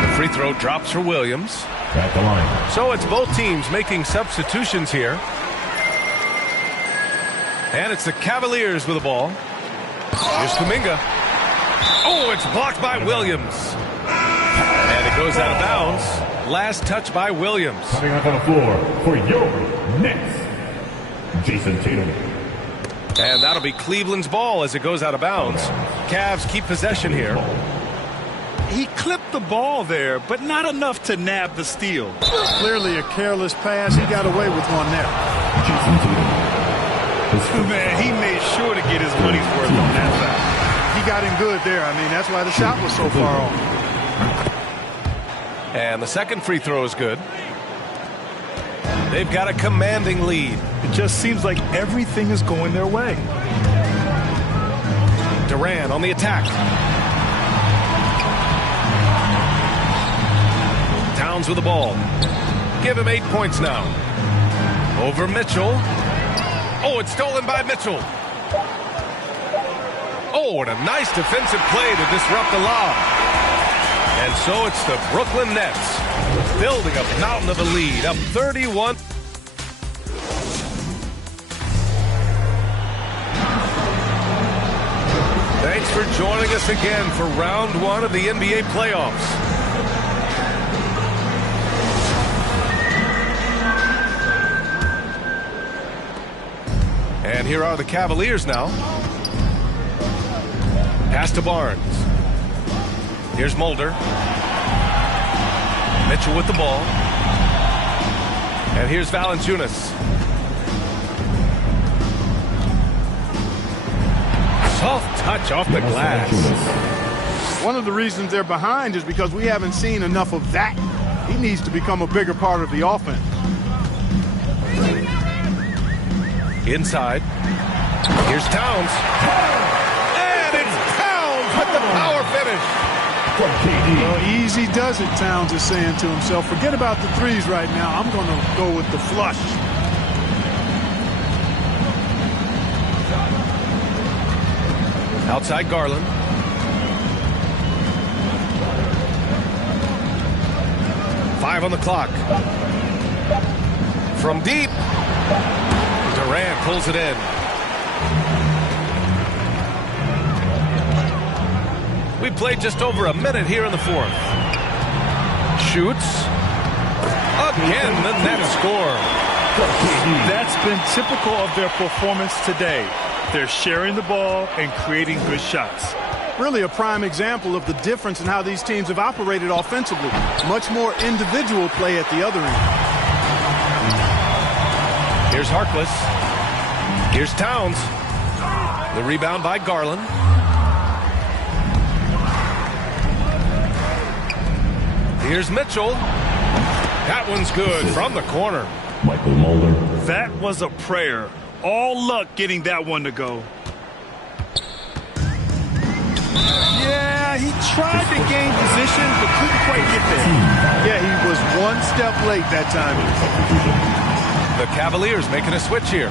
The free throw drops for Williams. At the line. So it's both teams making substitutions here. And it's the Cavaliers with the ball. Here's Kuminga. Oh, it's blocked by Williams. And it goes out of bounds. Last touch by Williams. Coming up on the floor for your Nets, Jason Tatum. And that'll be Cleveland's ball as it goes out of bounds. Cavs keep possession here. He clipped the ball there, but not enough to nab the steal. Clearly a careless pass. He got away with one there. Jason Tatum. Man, he made sure to get his money's worth on that foul. He got him good there. I mean, that's why the shot was so far off. And the second free throw is good. They've got a commanding lead. It just seems like everything is going their way. Durant on the attack. Towns with the ball. Give him 8 points now. Over Mitchell. Oh, it's stolen by Mitchell. Oh, and a nice defensive play to disrupt the lob. And so it's the Brooklyn Nets building a mountain of a lead, up 31. Thanks for joining us again for round 1 of the NBA playoffs. And here are the Cavaliers now. Pass to Barnes. Here's Mulder. Mitchell with the ball. And here's Valanciunas. Soft touch off the glass. One of the reasons they're behind is because we haven't seen enough of that. He needs to become a bigger part of the offense. Inside. Here's Towns. And it's Towns with the power finish. Well, easy does it, Towns is saying to himself. Forget about the threes right now. I'm going to go with the flush. Outside Garland. Five on the clock. From deep. Durant pulls it in. We played just over a minute here in the fourth. Shoots. Again, the net score. That's been typical of their performance today. They're sharing the ball and creating good shots. Really a prime example of the difference in how these teams have operated offensively. Much more individual play at the other end. Here's Harkless. Here's Towns. The rebound by Garland. Here's Mitchell. That one's good from the corner. Michael Mulder. That was a prayer. All luck getting that one to go. Yeah, he tried to gain position, but couldn't quite get there. Yeah, he was one step late that time. The Cavaliers making a switch here.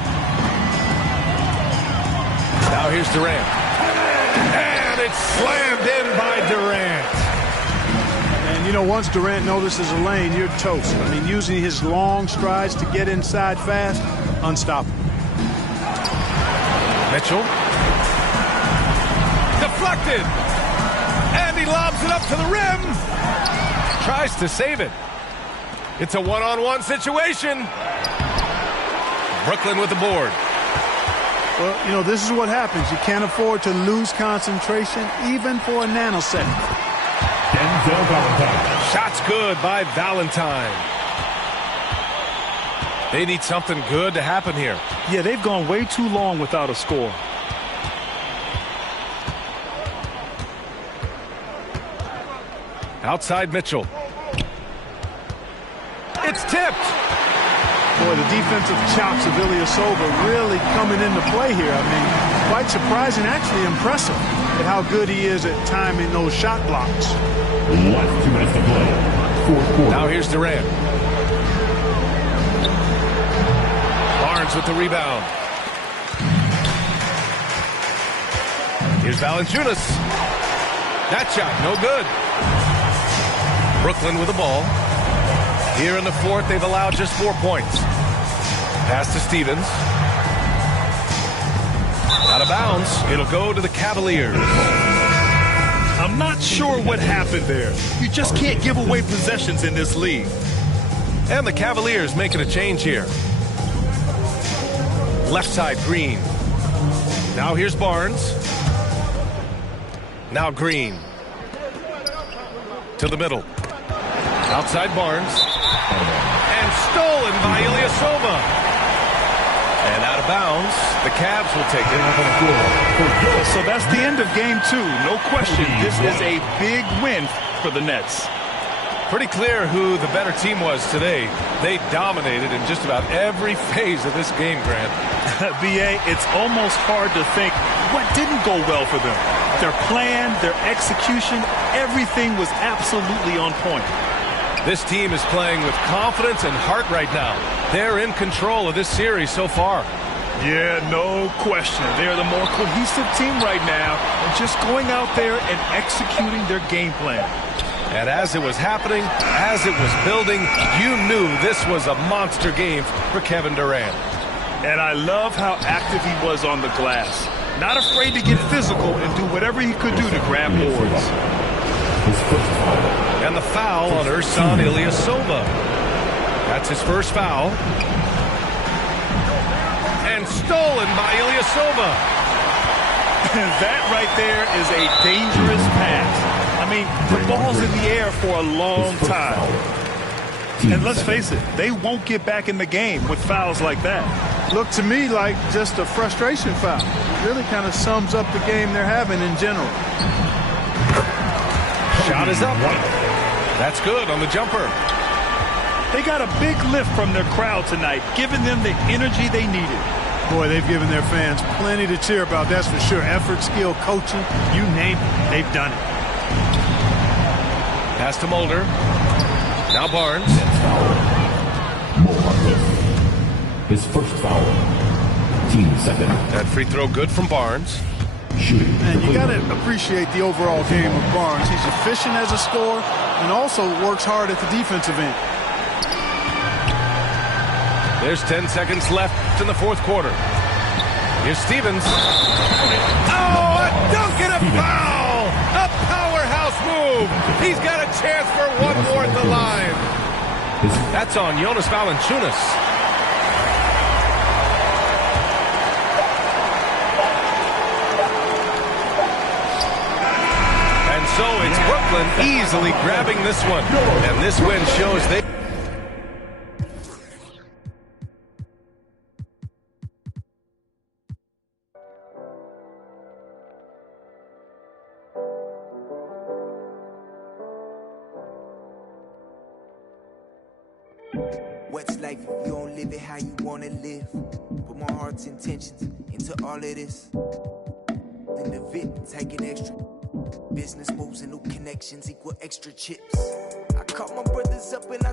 Now here's Durant. And it's slammed in by Durant. And, you know, once Durant notices a lane, you're toast. I mean, using his long strides to get inside fast, unstoppable. Mitchell. Deflected. And he lobs it up to the rim. Tries to save it. It's a one-on-one situation. Brooklyn with the board. Well, you know, this is what happens. You can't afford to lose concentration even for a nanosecond. Denzel Valentine. Shot's good by Valentine. They need something good to happen here. Yeah, they've gone way too long without a score. Outside Mitchell. It's tipped. Boy, the defensive chops of Ilyasova really coming into play here. I mean, quite surprising, actually impressive at how good he is at timing those shot blocks. Last 2 minutes to play. Fourth quarter. Now here's Durant. Barnes with the rebound. Here's Valanciunas. That shot, no good. Brooklyn with the ball. Here in the fourth, they've allowed just 4 points. Pass to Stevens. Out of bounds. It'll go to the Cavaliers. I'm not sure what happened there. You just can't give away possessions in this league. And the Cavaliers making a change here. Left side, Green. Now here's Barnes. Now Green. To the middle. Outside Barnes. And stolen by Ilyasova. And out of bounds, the Cavs will take it. So that's the end of game 2. No question, this is a big win for the Nets. Pretty clear who the better team was today. They dominated in just about every phase of this game, Grant. B.A., it's almost hard to think what didn't go well for them. Their plan, their execution, everything was absolutely on point. This team is playing with confidence and heart right now. They're in control of this series so far. Yeah, no question. They're the more cohesive team right now and just going out there and executing their game plan. And as it was happening, as it was building, you knew this was a monster game for Kevin Durant. And I love how active he was on the glass. Not afraid to get physical and do whatever he could do to grab boards. And the foul on Ersan Ilyasova. That's his first foul. And stolen by Ilyasova. That right there is a dangerous pass. I mean, the ball's in the air for a long time. And let's face it, they won't get back in the game with fouls like that. Look to me like just a frustration foul. It really kind of sums up the game they're having in general. Shot is up. That's good on the jumper. They got a big lift from their crowd tonight, giving them the energy they needed. Boy, they've given their fans plenty to cheer about, that's for sure. Effort, skill, coaching, you name it, they've done it. Pass to Mulder. Now Barnes. His first foul. Team second. That free throw good from Barnes. And you got to appreciate the overall game of Barnes. He's efficient as a scorer and also works hard at the defensive end. There's 10 seconds left in the fourth quarter. Here's Stevens. Oh, a dunk and a foul! A powerhouse move! He's got a chance for one more at the line. That's on Jonas Valanciunas. And so it's Brooklyn easily grabbing this one. And this win shows they... What's life if you don't live it how you want to live? Put my heart's intentions into all of this. Then the VIP taking extra. Business moves and new connections equal extra chips. I caught my brothers up and I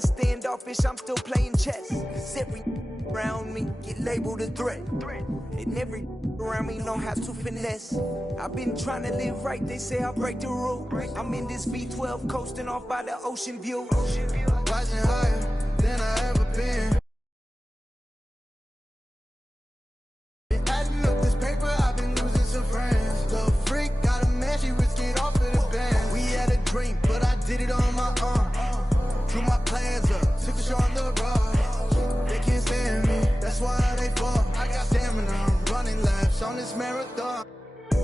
standoffish, I'm still playing chess. Cause every around me get labeled a threat. And every around me know how to finesse. I've been trying to live right, they say I'll break the rule. I'm in this V12 coasting off by the ocean view. Rising higher than I ever been. Adding up this paper, I've been losing some friends. The freak got a man, she risked it off of the band. We had a dream, but I did it on my own. Drew my plans up, took a shot on the road. They can't stand me, that's why they fall. I got stamina, I'm running laps on this marathon.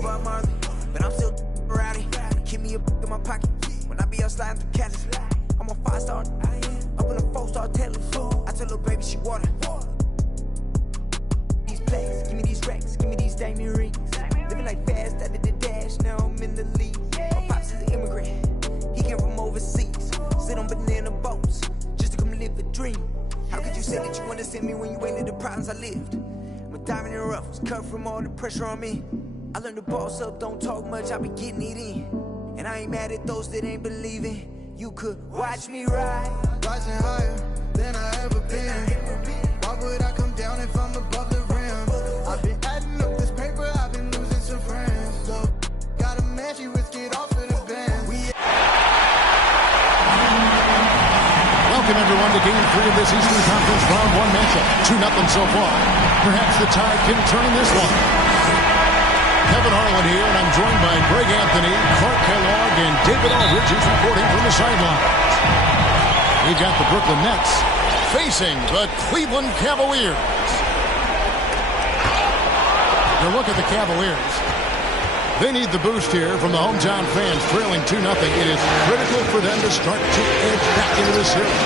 But I'm still rowdy. Keep me a in my pocket when I be out sliding through Cali. I'm a 5-star, up in a 4-star Taylor. I tell her baby she water. These plays, give me these racks, give me these diamond rings. Living like fast, I did the dash, now I'm in the league. My pops is an immigrant, he came from overseas. Sit on banana boats, just to come live a dream. How could you say that you understand me when you ain't in the problems I lived? I'm a diamond in the rough, was cut from all the pressure on me. I learned to boss up, don't talk much, I be getting it in. And I ain't mad at those that ain't believing. You could watch me ride, rising higher than I ever been. Why would I come down if I'm above the rim? I've been adding up this paper, I've been losing some friends. So, got a man, she risked it off of the band. Welcome, everyone, to Game 3 of this Eastern Conference Round 1 matchup. 2-0 so far. Perhaps the Tide can turn in this one. Kevin Harlan here, and I'm joined by Greg Anthony, Clark Kellogg, and David Aldridge, who's reporting from the sidelines. We've got the Brooklyn Nets facing the Cleveland Cavaliers. You look at the Cavaliers. They need the boost here from the hometown fans, trailing 2-0. It is critical for them to start to edge back into the series.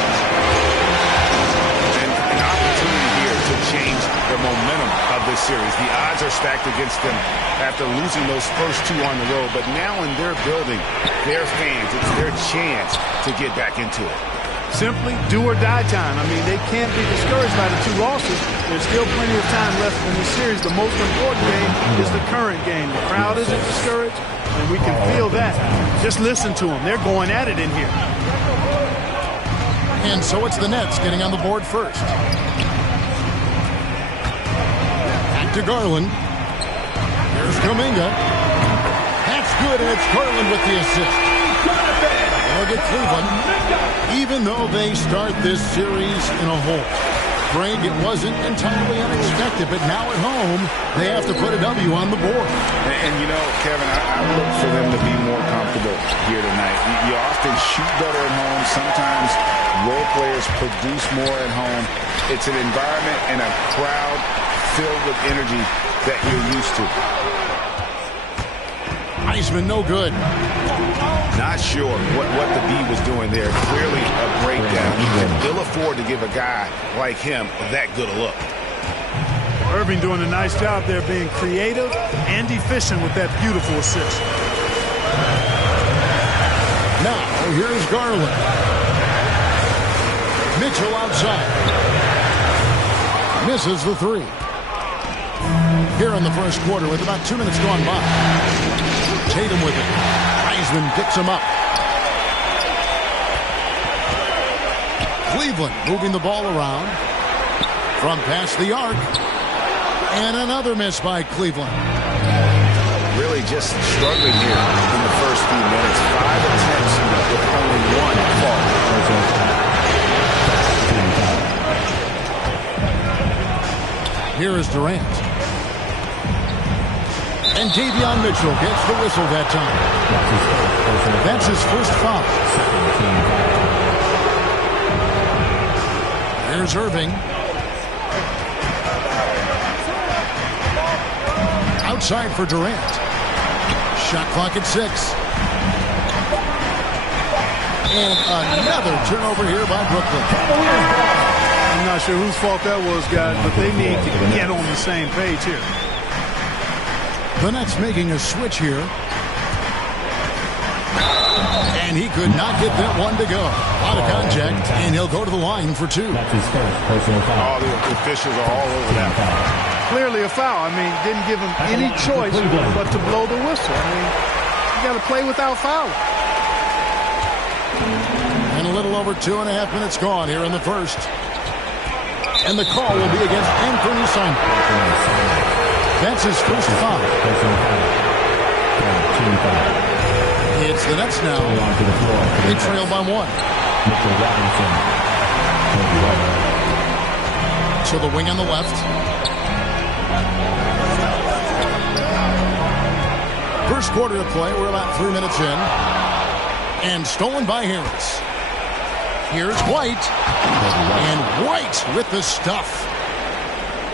An opportunity here to change the momentum of this series. The odds are stacked against them after losing those first two on the road. But now in their building, their fans, it's their chance to get back into it. Simply do or die time. I mean, they can't be discouraged by the 2 losses. There's still plenty of time left in this series. The most important game is the current game. The crowd isn't discouraged, and we can feel that. Just listen to them. They're going at it in here. And so it's the Nets getting on the board first. Back to Garland. Here's Kuminga. That's good, and it's Garland with the assist. look at Cleveland. Even though they start this series in a hole, Greg, it wasn't entirely unexpected, but now at home, they have to put a W on the board. And you know, Kevin, I look for them to be more comfortable here tonight. You often shoot better at home. Sometimes role players produce more at home. It's an environment and a crowd filled with energy that you're used to. Heisman, no good. Not sure what the D was doing there. Clearly a breakdown. You can ill afford to give a guy like him that good a look. Irving doing a nice job there being creative and efficient with that beautiful assist. Now, here's Garland. Mitchell outside. Misses the three. Here in the first quarter with about 2 minutes gone by. Tatum with it. Heisman picks him up. Cleveland moving the ball around from past the arc. And another miss by Cleveland. Really just struggling here in the first few minutes. 5 attempts with only one fall. Here is Durant. And Davion Mitchell gets the whistle that time. That's his first foul. Here's Irving. Outside for Durant. Shot clock at 6. And another turnover here by Brooklyn. I'm not sure whose fault that was, guys, but they need to get on the same page here. The Nets making a switch here. And he could not get that one to go. Out of contact, and he'll go to the line for 2. That's his first personal foul. All the officials are all over that. Clearly a foul. I mean, didn't give him any choice but to blow the whistle. I mean, you got to play without fouling. And a little over 2.5 minutes gone here in the first. And the call will be against Anthony Simon. That's his first foul. It's the Nets now. They trail by 1. So the wing on the left. First quarter of play. We're about 3 minutes in. And stolen by Harris. Here's White. And White with the stuff.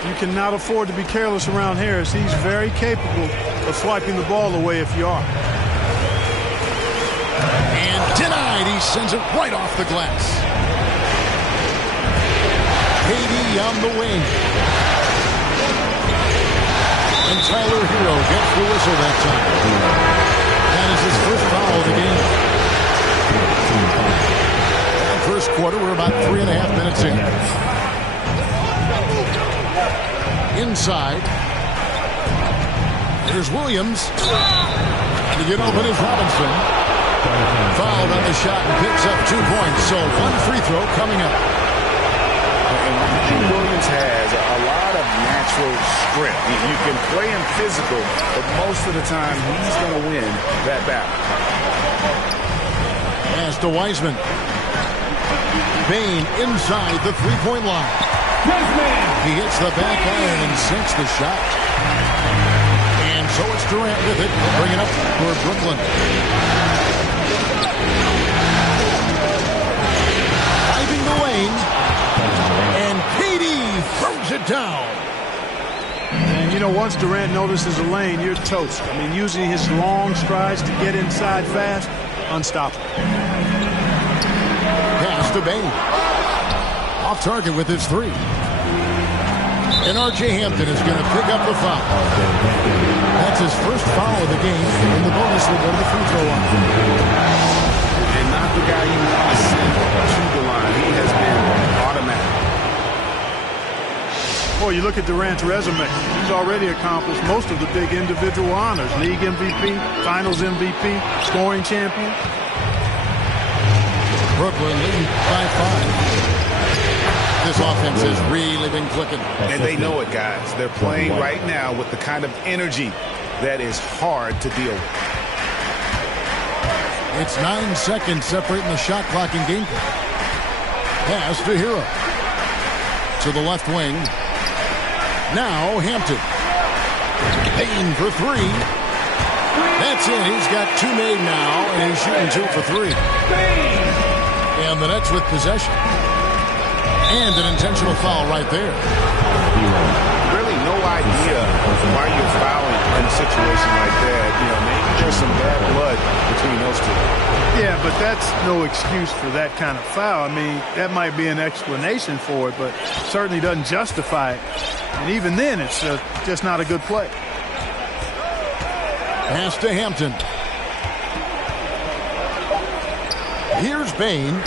You cannot afford to be careless around Harris. He's very capable of swiping the ball away if you are. And denied. He sends it right off the glass. KD on the wing. And Tyler Hero gets the whistle that time. That is his first foul of the game. First quarter, we're about 3.5 minutes in. Inside. Here's Williams. To get open is Robinson. Fouled on the shot and picks up 2 points. So 1 free throw coming up. And Williams has a lot of natural strength. You can play him physical, but most of the time he's going to win that battle. Pass to Wiseman. Bane inside the three-point line. He hits the back iron and sinks the shot. And so it's Durant with it. They'll bring it up for Brooklyn. Driving the lane. And KD throws it down. And, you know, once Durant notices a lane, you're toast. I mean, using his long strides to get inside fast, unstoppable. Pass to Bane. Off target with his 3. And R.J. Hampton is going to pick up the foul. That's his first foul of the game, and the bonus will go to the free throw line. And not the guy you want to send to the line. He has been automatic. Boy, you look at Durant's resume. He's already accomplished most of the big individual honors. League MVP, Finals MVP, scoring champion. Brooklyn leading by 5. This offense has really been clicking. And they know it, guys. They're playing right now with the kind of energy that is hard to deal with. It's 9 seconds separating the shot clock and game clock. Pass to Hero. To the left wing. Now Hampton. Payne for 3. That's it. He's got 2 made now, and he's shooting 2 for 3. And the Nets with possession. And an intentional foul right there. Really no idea why you're fouling in a situation like that. You know, maybe there's some bad blood between those two. Yeah, but that's no excuse for that kind of foul. I mean, that might be an explanation for it, but certainly doesn't justify it. And even then, it's just not a good play. Pass to Hampton. Here's Bane.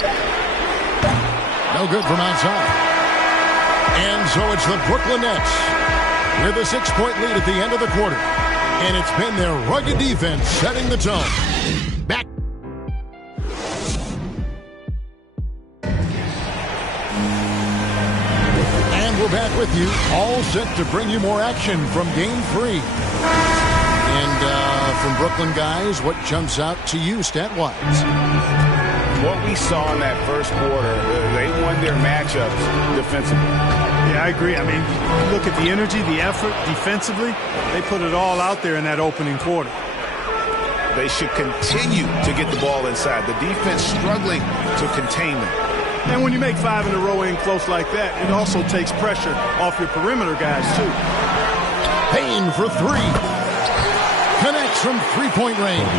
No good from outside. And so it's the Brooklyn Nets with a 6-point lead at the end of the quarter. And it's been their rugged defense setting the tone. Back. And we're back with you, all set to bring you more action from Game 3. And from Brooklyn, guys, what jumps out to you stat-wise? What we saw in that first quarter, they won their matchups defensively. Yeah, I agree. I mean, look at the energy, the effort defensively. They put it all out there in that opening quarter. They should continue to get the ball inside. The defense struggling to contain them. And when you make 5 in a row in close like that, it also takes pressure off your perimeter guys, too. Payne for 3. Connects from 3-point range.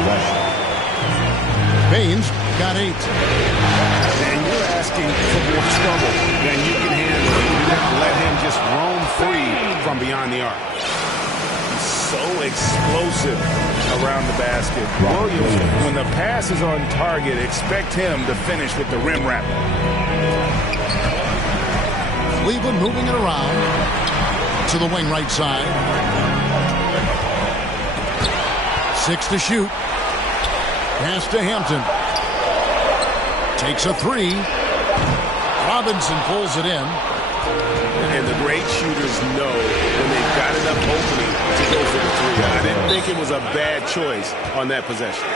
Payne's got 8. And you're asking for more trouble than you can handle. You have to let him just roam free from beyond the arc. He's so explosive around the basket. Williams, when the pass is on target, expect him to finish with the rim wrap. Cleveland moving it around to the wing right side. 6 to shoot. Pass to Hampton. Takes a 3. Robinson pulls it in. And the great shooters know when they've got enough opening to go for the 3. I didn't think it was a bad choice on that possession.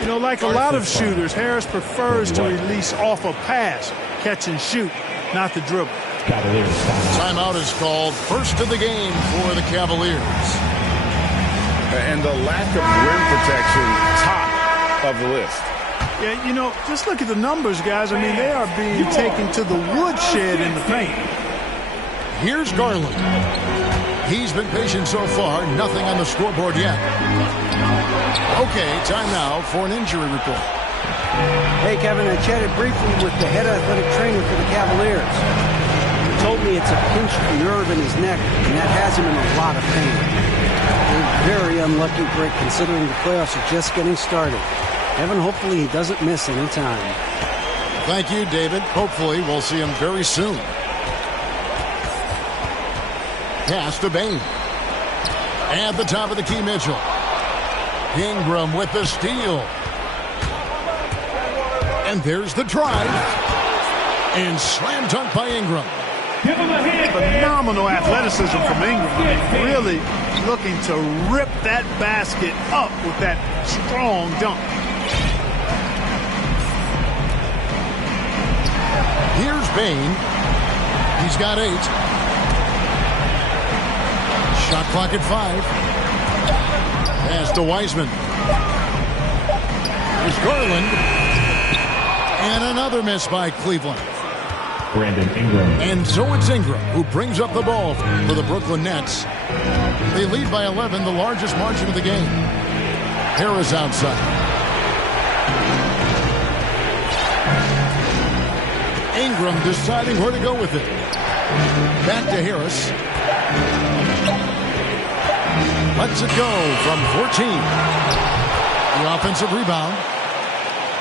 You know, like a lot of shooters, Harris prefers to release off a pass, catch and shoot, not the dribble. Timeout is called. First of the game for the Cavaliers. And the lack of rim protection, top of the list. Yeah, you know, just look at the numbers, guys. I mean, they are being taken to the woodshed in the paint. Here's Garland. He's been patient so far. Nothing on the scoreboard yet. Okay, time now for an injury report. Hey, Kevin, I chatted briefly with the head athletic trainer for the Cavaliers. He told me it's a pinched nerve in his neck, and that has him in a lot of pain. They're very unlucky, Brick, considering the playoffs are just getting started. Evan, hopefully he doesn't miss any time. Thank you, David. Hopefully we'll see him very soon. Pass to Bane. At the top of the key, Mitchell. Ingram with the steal. And there's the drive. And slam dunk by Ingram. Phenomenal athleticism from Ingram. Really looking to rip that basket up with that strong dunk. Here's Bane. He's got 8. Shot clock at 5. Pass to Wiseman. Here's Garland. And another miss by Cleveland. Brandon Ingram. And so it's Ingram who brings up the ball for the Brooklyn Nets. They lead by 11, the largest margin of the game. Harris outside. Ingram deciding where to go with it. Back to Harris. Lets it go from 14. The offensive rebound.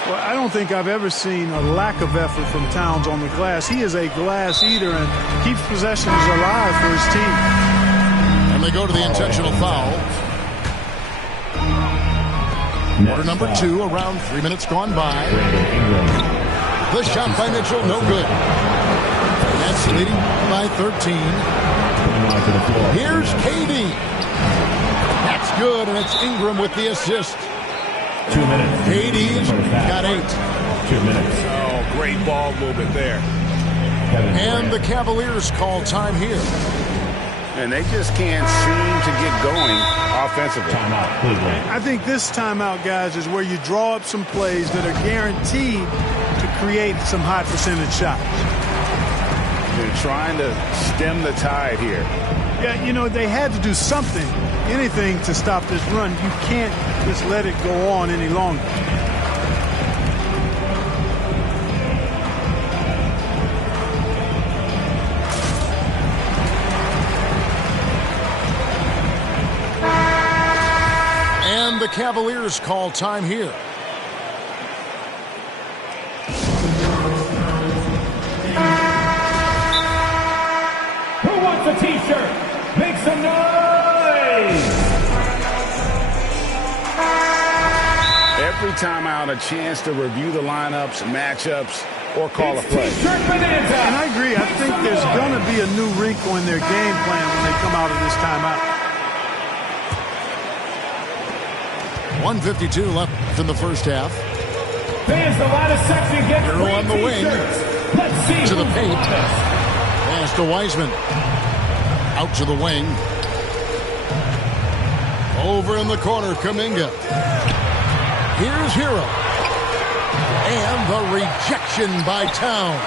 Well, I don't think I've ever seen a lack of effort from Towns on the glass. He is a glass eater and keeps possessions alive for his team. And they go to the intentional foul. Quarter number 2, around 3 minutes gone by. The shot by Mitchell, no good. Nets leading by 13. Here's KD. That's good, and it's Ingram with the assist. 2 minutes. KD's got 8. 2 minutes. Oh, great ball movement there. And the Cavaliers call time here. And they just can't seem to get going offensively. Timeout, Cleveland. I think this timeout, guys, is where you draw up some plays that are guaranteed to create some high percentage shots. They're trying to stem the tide here. Yeah, you know, they had to do something, anything to stop this run. You can't just let it go on any longer. And the Cavaliers call time here. Who wants a T-shirt? Make some noise! Every timeout, a chance to review the lineups, matchups, or call a play. And I agree. I think there's going to be a new wrinkle in their game plan when they come out of this timeout. 1:52 left in the first half. Fans, the line of section gets Hero on the wing. Let's see To the paint. Pass to Wiseman. Out to the wing. Over in the corner, Kuminga. Here's Hero. And the rejection by Towns.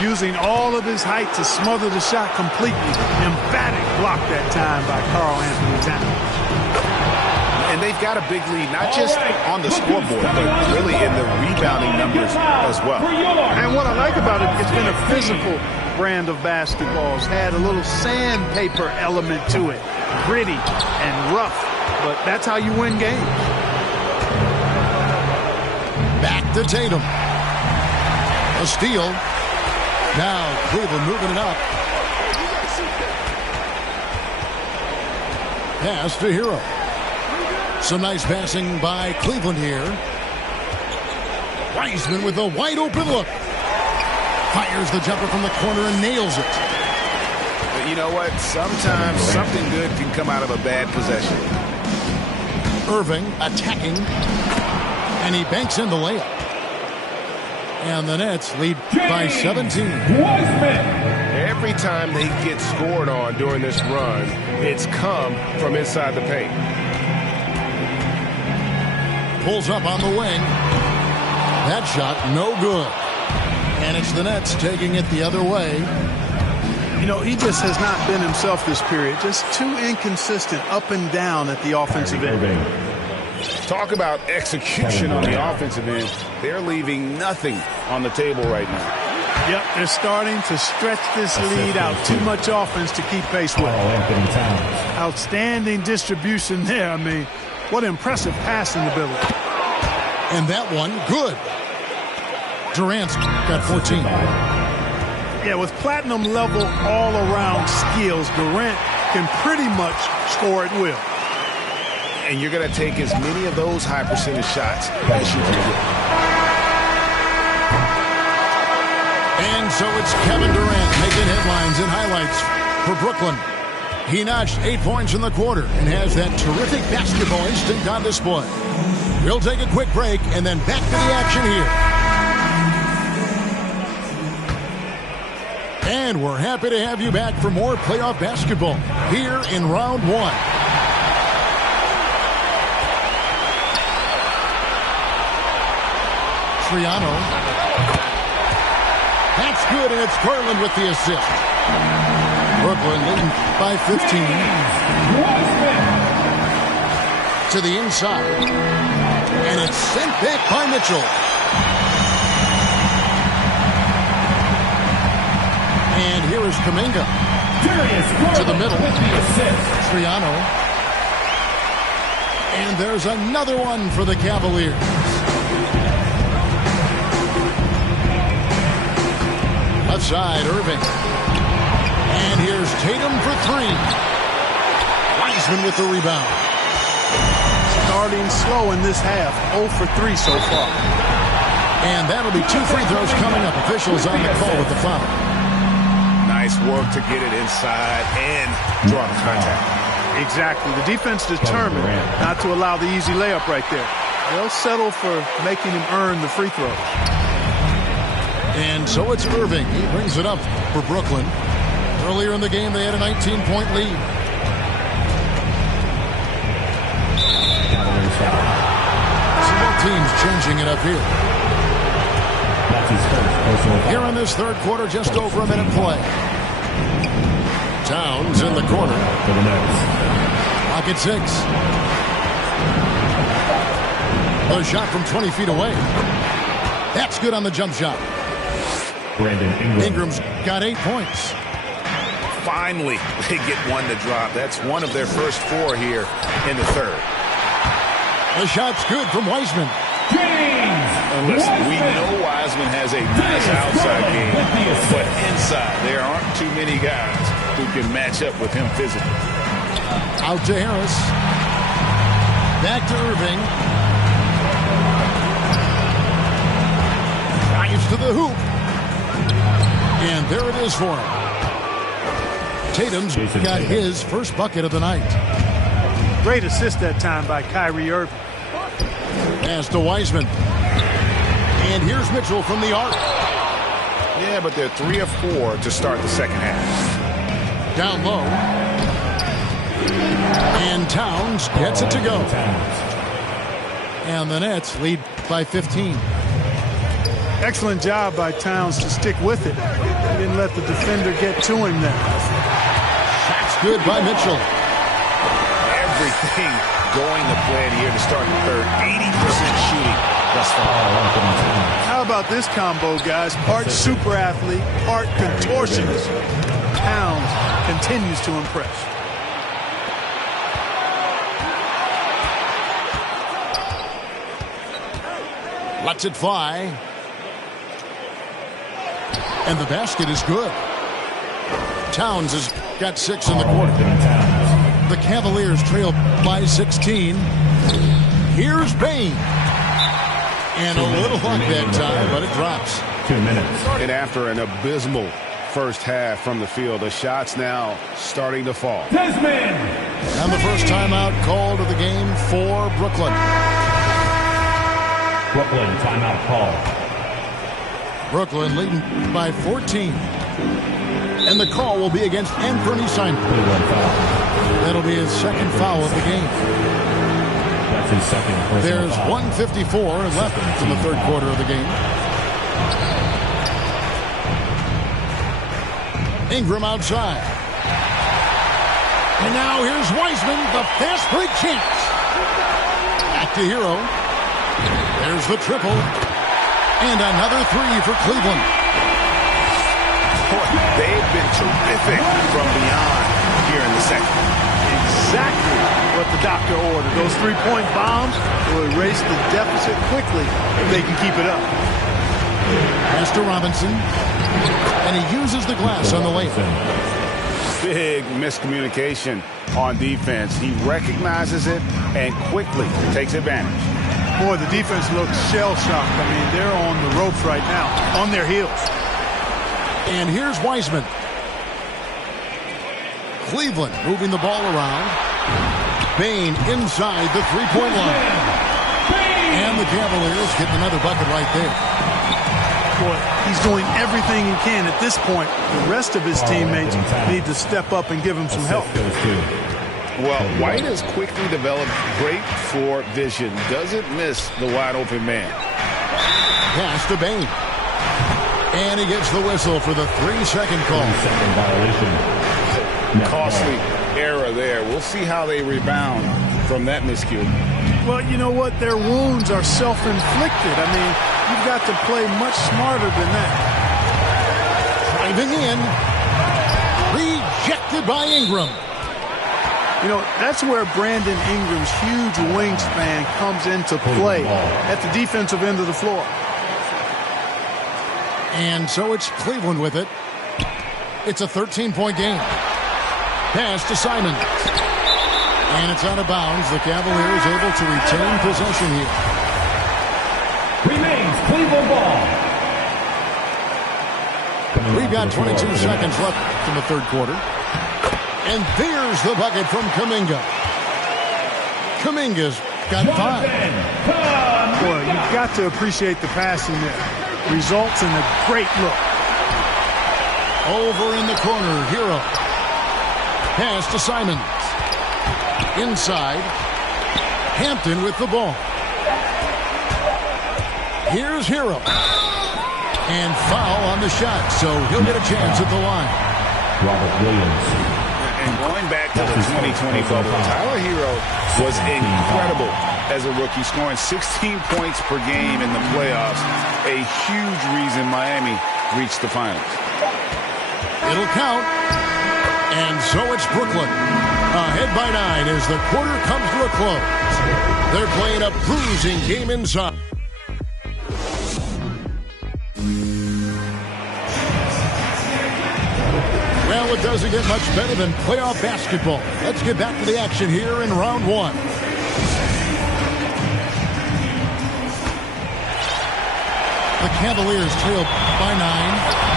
Using all of his height to smother the shot completely. Emphatic block that time by Karl Anthony Towns. And they've got a big lead, not just on the scoreboard, but really in the rebounding numbers as well. And what I like about it, it's been a physical brand of basketball. It's had a little sandpaper element to it. Gritty and rough, but that's how you win games. Back to Tatum. A steal. Now Cleveland moving it up. Pass to Hero. Some nice passing by Cleveland here. Wiseman with a wide open look. Fires the jumper from the corner and nails it. But you know what? Sometimes something good can come out of a bad possession. Irving attacking. And he banks in the layup. And the Nets lead by 17. Every time they get scored on during this run, it's come from inside the paint. Pulls up on the wing. That shot, no good. And it's the Nets taking it the other way. You know, he just has not been himself this period. Just too inconsistent up and down at the offensive end. Talk about execution on the offensive end. They're leaving nothing on the table right now. Yep, they're starting to stretch this lead out. Too much offense to keep pace with. Outstanding distribution there. I mean, what impressive passing ability. And that one, good. Durant's got 14. Yeah, with platinum level all-around skills, Durant can pretty much score at will. And you're going to take as many of those high percentage shots as you can get. And so it's Kevin Durant making headlines and highlights for Brooklyn. He notched 8 points in the quarter and has that terrific basketball instinct on display. We'll take a quick break and then back to the action here. And we're happy to have you back for more playoff basketball here in round one. Triano. That's good, and it's Garland with the assist. Brooklyn leading by 15. To the inside. And it's sent back by Mitchell. And here is Kuminga. To the middle. Triano. And there's another one for the Cavaliers. Left side, Irving. And here's Tatum for three. Wiseman with the rebound. Starting slow in this half. 0 for 3 so far. And that'll be 2 free throws coming up. Officials on the call with the foul. Nice work to get it inside and draw the contact. Exactly. The defense determined not to allow the easy layup right there. They'll settle for making him earn the free throw. And so it's Irving. He brings it up for Brooklyn. Earlier in the game, they had a 19-point lead. So both teams changing it up here. Here in this third quarter, just over a minute play. Towns in the corner. Pocket 6. A shot from 20 feet away. That's good on the jump shot. Brandon Ingram. Ingram's got 8 points. Finally, they get one to drop. That's one of their first 4 here in the third. The shot's good from Wiseman. And listen, we know Wiseman has a nice outside game, but inside, there aren't too many guys who can match up with him physically. Out to Harris. Back to Irving. Drives to the hoop. And there it is for him. Tatum's got his first bucket of the night. Great assist that time by Kyrie Irving. Pass to Wiseman. And here's Mitchell from the arc. Yeah, but they're 3 of 4 to start the second half. Down low. And Towns gets it to go. And the Nets lead by 15. Excellent job by Towns to stick with it. He didn't let the defender get to him there. That's good by Mitchell. Everything going to plan here to start the third. 80% shooting thus far. How about this combo, guys? Part super athlete, part contortionist. Towns continues to impress. Lets it fly. And the basket is good. Towns has got 6 in the quarter. The Cavaliers trail by 16. Here's Bane. And a little luck that time, but it drops. 2 minutes. And after an abysmal first half from the field, the shots now starting to fall. Desmond! And the first timeout called of the game for Brooklyn. Brooklyn timeout call. Brooklyn leading by 14. And the call will be against Anthony Simon. That'll be his second foul of the game. That's his second personal There's foul. 1:54 left in the third quarter of the game. Ingram outside. And now here's Wiseman, the fast break chance. Back to Hero. There's the triple. And another 3 for Cleveland. Boy, they've been terrific from beyond here in the second. Exactly what the doctor ordered. Those 3-point bombs will erase the deficit quickly if they can keep it up. Pass to Robinson. And he uses the glass on the layup. Big miscommunication on defense. He recognizes it and quickly takes advantage. Boy, the defense looks shell-shocked. I mean, they're on the ropes right now, on their heels. And here's Wiseman. Cleveland moving the ball around. Bane inside the 3-point line. And the Cavaliers getting another bucket right there. Boy, he's doing everything he can at this point. The rest of his teammates need to step up and give him some help. Well, White has quickly developed great floor vision. Doesn't miss the wide-open man. Pass to Bane. And he gets the whistle for the 3-second call. Costly error there. We'll see how they rebound from that miscue. Well, you know what? Their wounds are self-inflicted. I mean, you've got to play much smarter than that. Driving in. Rejected by Ingram. You know, that's where Brandon Ingram's huge wingspan comes into play at the defensive end of the floor. And so it's Cleveland with it. It's a 13-point game. Pass to Simon. And it's out of bounds. The Cavaliers able to retain possession here. Remains Cleveland ball. We've got 22 seconds left in the third quarter. And there's the bucket from Kuminga. Kuminga's got 5. Boy, you've got to appreciate the passing there. Results in a great look. Over in the corner, Hero. Pass to Simons. Inside. Hampton with the ball. Here's Hero. And foul on the shot, so he'll get a chance at the line. Robert Williams. And going back to the 2020 bubble, Tyler Hero was incredible as a rookie, scoring 16 points per game in the playoffs. A huge reason Miami reached the finals. It'll count. And so it's Brooklyn. Ahead by 9 as the quarter comes to a close. They're playing a bruising game inside. Well, it doesn't get much better than playoff basketball. Let's get back to the action here in round 1. The Cavaliers trail by 9.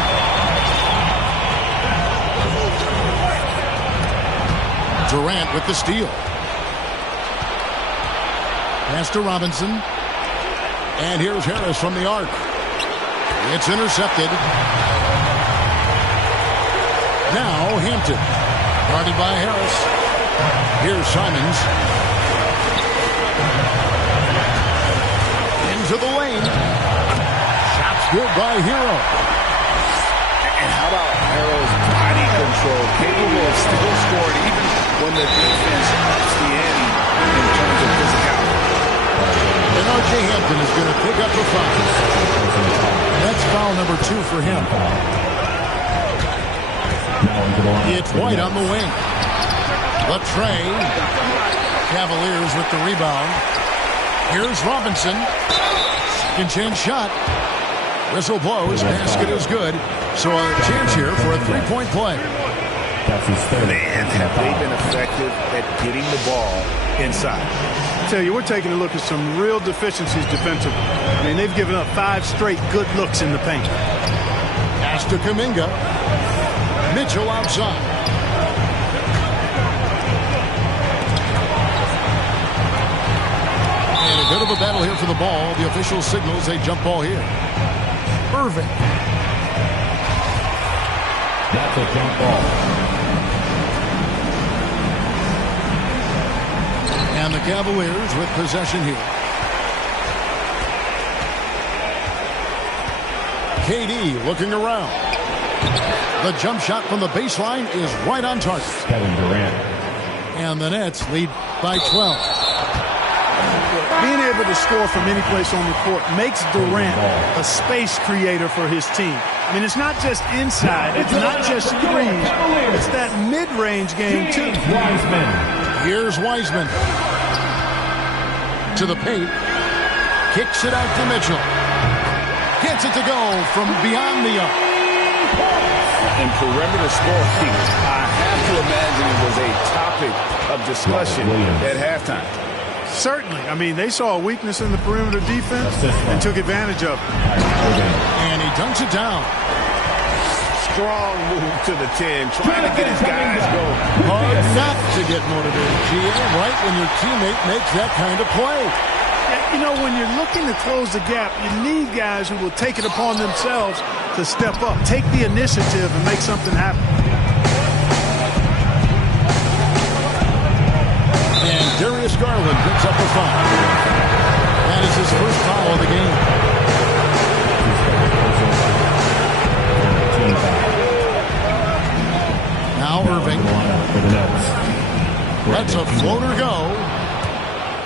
Durant with the steal. Pass to Robinson. And here's Harris from the arc. It's intercepted. Now Hampton. Guarded by Harris. Here's Simons. Into the lane. Shot's good by Hero. And how about Harrow's body control? Capable of still scoring even when the defense ups the ante in terms of physicality. And R.J. Hampton is going to pick up the foul. That's foul number 2 for him. It's White on the wing. Latrey. Cavaliers with the rebound. Here's Robinson. Second chance shot. Whistle blows. Basket is good. So a chance here for a 3-point play. Man, have they been effective at getting the ball inside. I tell you, we're taking a look at some real deficiencies defensively. I mean, they've given up 5 straight good looks in the paint. Pass to Kuminga. Mitchell outside. And a bit of a battle here for the ball. The official signals a jump ball here. Irving. That's a jump ball. And the Cavaliers with possession here. KD looking around. The jump shot from the baseline is right on target. Kevin Durant. And the Nets lead by 12. Being able to score from any place on the court makes Durant a space creator for his team. I mean, it's not just inside. It's not just threes. It's that mid-range game, too. Wiseman. Here's Wiseman. To the paint. Kicks it out to Mitchell. Gets it to go from beyond the arc. And perimeter scoring, I have to imagine it was a topic of discussion at halftime. Certainly. I mean, they saw a weakness in the perimeter defense and took advantage of it. And he dunks it down. Strong move to the 10, trying to get his guys going. Hard not to get motivated, GM, right when your teammate makes that kind of play. You know, when you're looking to close the gap, you need guys who will take it upon themselves to step up, take the initiative, and make something happen. And Darius Garland picks up the foul. That is his first foul of the game. Now Irving. Lets a floater go.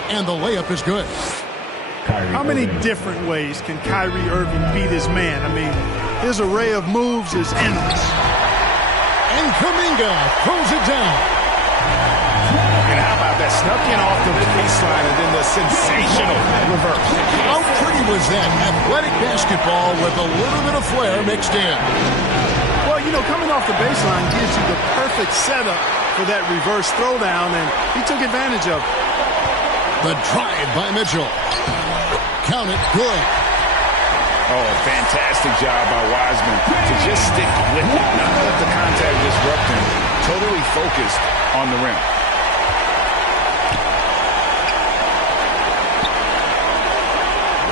And the layup is good. How many different ways can Kyrie Irving beat his man? I mean, his array of moves is endless. And Kuminga throws it down. And how about that? Snuck in off the baseline and then the sensational reverse. How pretty was that? Athletic basketball with a little bit of flair mixed in. Well, you know, coming off the baseline gives you the perfect setup for that reverse throwdown, and he took advantage of it. The drive by Mitchell. Count it, good. Oh, fantastic job by Wiseman to just stick with it, not let the contact disrupt him, to totally focused on the rim.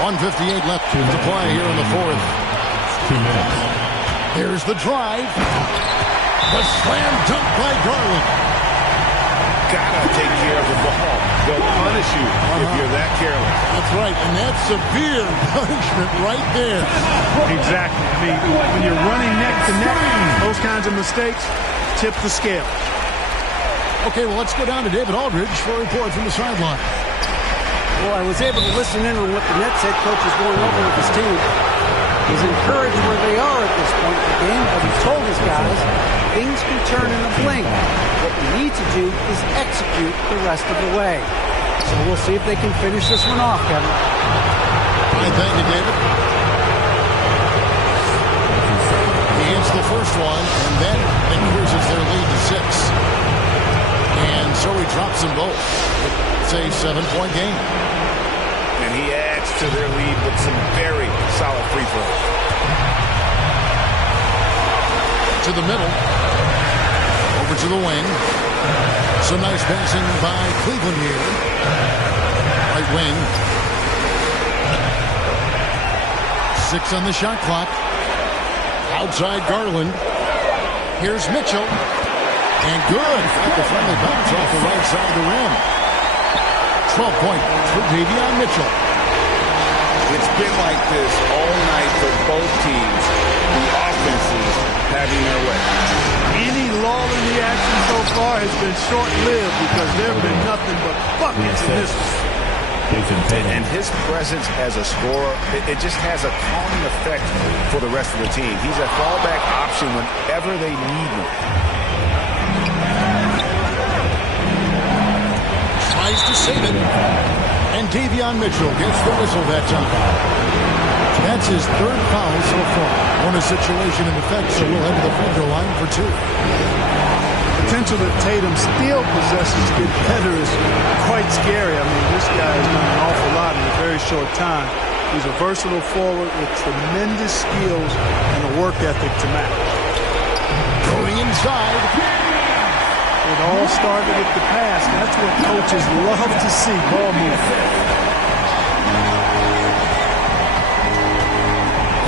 .158 left to the play here in the fourth. 2 minutes. Here's the drive. The slam dunk by Garland. Gotta take care of the ball. They'll punish you if you're that careless. That's right, and that's severe punishment right there. Exactly. I mean, when you're running neck to neck, those kinds of mistakes tip the scale. Okay, well, let's go down to David Aldridge for a report from the sideline. Well, I was able to listen in on what the Nets head coach is going over with his team. He's encouraged where they are at this point in the game, but he told his guys things can turn in a blink. What we need to do is execute the rest of the way. So we'll see if they can finish this one off, Kevin. All right, thank you, David. He hits the first one, and then increases their lead to 6. And so he drops them both. It's a 7-point game. And he adds to their lead with some very solid free throws. To the middle. Over to the wing. Some nice passing by Cleveland here. Right wing. 6 on the shot clock. Outside Garland. Here's Mitchell. And good. Got the friendly bounce off the right side of the rim. 12 points for Davion Mitchell. It's been like this all night for both teams. The offenses having their way. Any lull in the action so far has been short-lived because there have been nothing but buckets in this one. And his presence as a scorer, it just has a calming effect for the rest of the team. He's a fallback option whenever they need him. Tries to save it. And Davion Mitchell gets the whistle that time. That's his 3rd foul so far. Bonus situation in effect, so we'll head to the free throw line for 2. Potential that Tatum still possesses to get better is quite scary. I mean, this guy has done an awful lot in a very short time. He's a versatile forward with tremendous skills and a work ethic to match. Going inside. It all started with the pass. That's what coaches love to see, ball movement.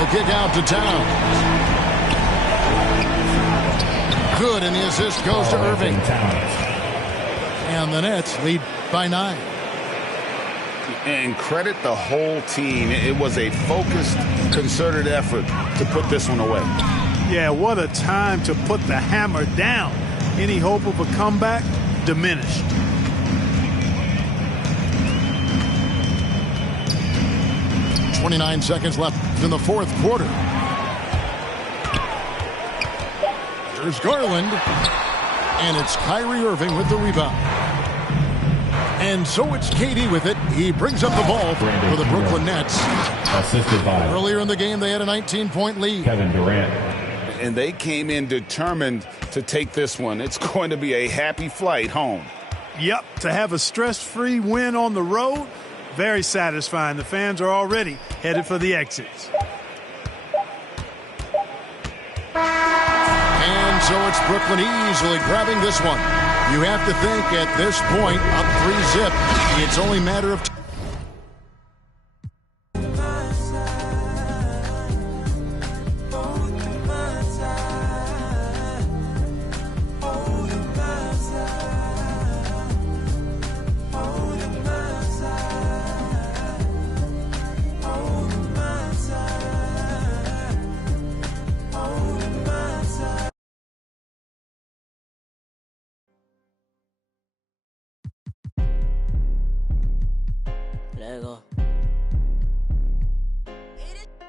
The kick out to Towns. Good, and the assist goes to Irving. And the Nets lead by 9. And credit the whole team. It was a focused, concerted effort to put this one away. Yeah, what a time to put the hammer down. Any hope of a comeback diminished. .29 seconds left in the fourth quarter. There's Garland. And it's Kyrie Irving with the rebound. And so it's KD with it. He brings up the ball for the Brooklyn Nets. Assisted by earlier in the game, they had a 19-point lead. Kevin Durant. And they came in determined to take this one. It's going to be a happy flight home. Yep, to have a stress-free win on the road, very satisfying. The fans are already headed for the exits. And so it's Brooklyn easily grabbing this one. You have to think at this point, up 3-zip, it's only a matter of time. Let it go.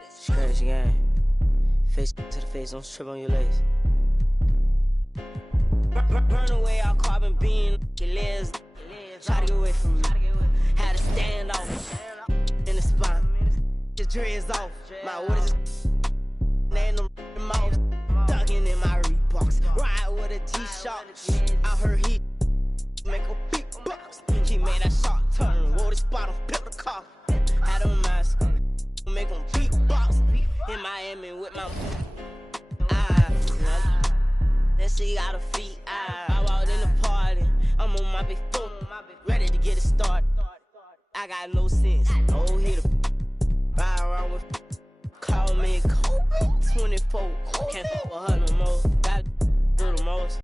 It's crazy game. Face to the face, don't trip on your legs. Burn away our carbon beam. Your legs. Try to get away from me. Had to stand off in the spine. Your dreads off. My what is laying them mouth. Ducking in my Reeboks. Ride with a G-Shock. I heard he make a big box. He made that shot turn. Wore the spot on pimp the car. Had a mask on. Make him beatbox. In Miami with my eyes. Then she got her feet. the start. I got no sense. No hitter. Ride around with. Call me Kobe. 24. Can't fuck with her no more. Got do the most.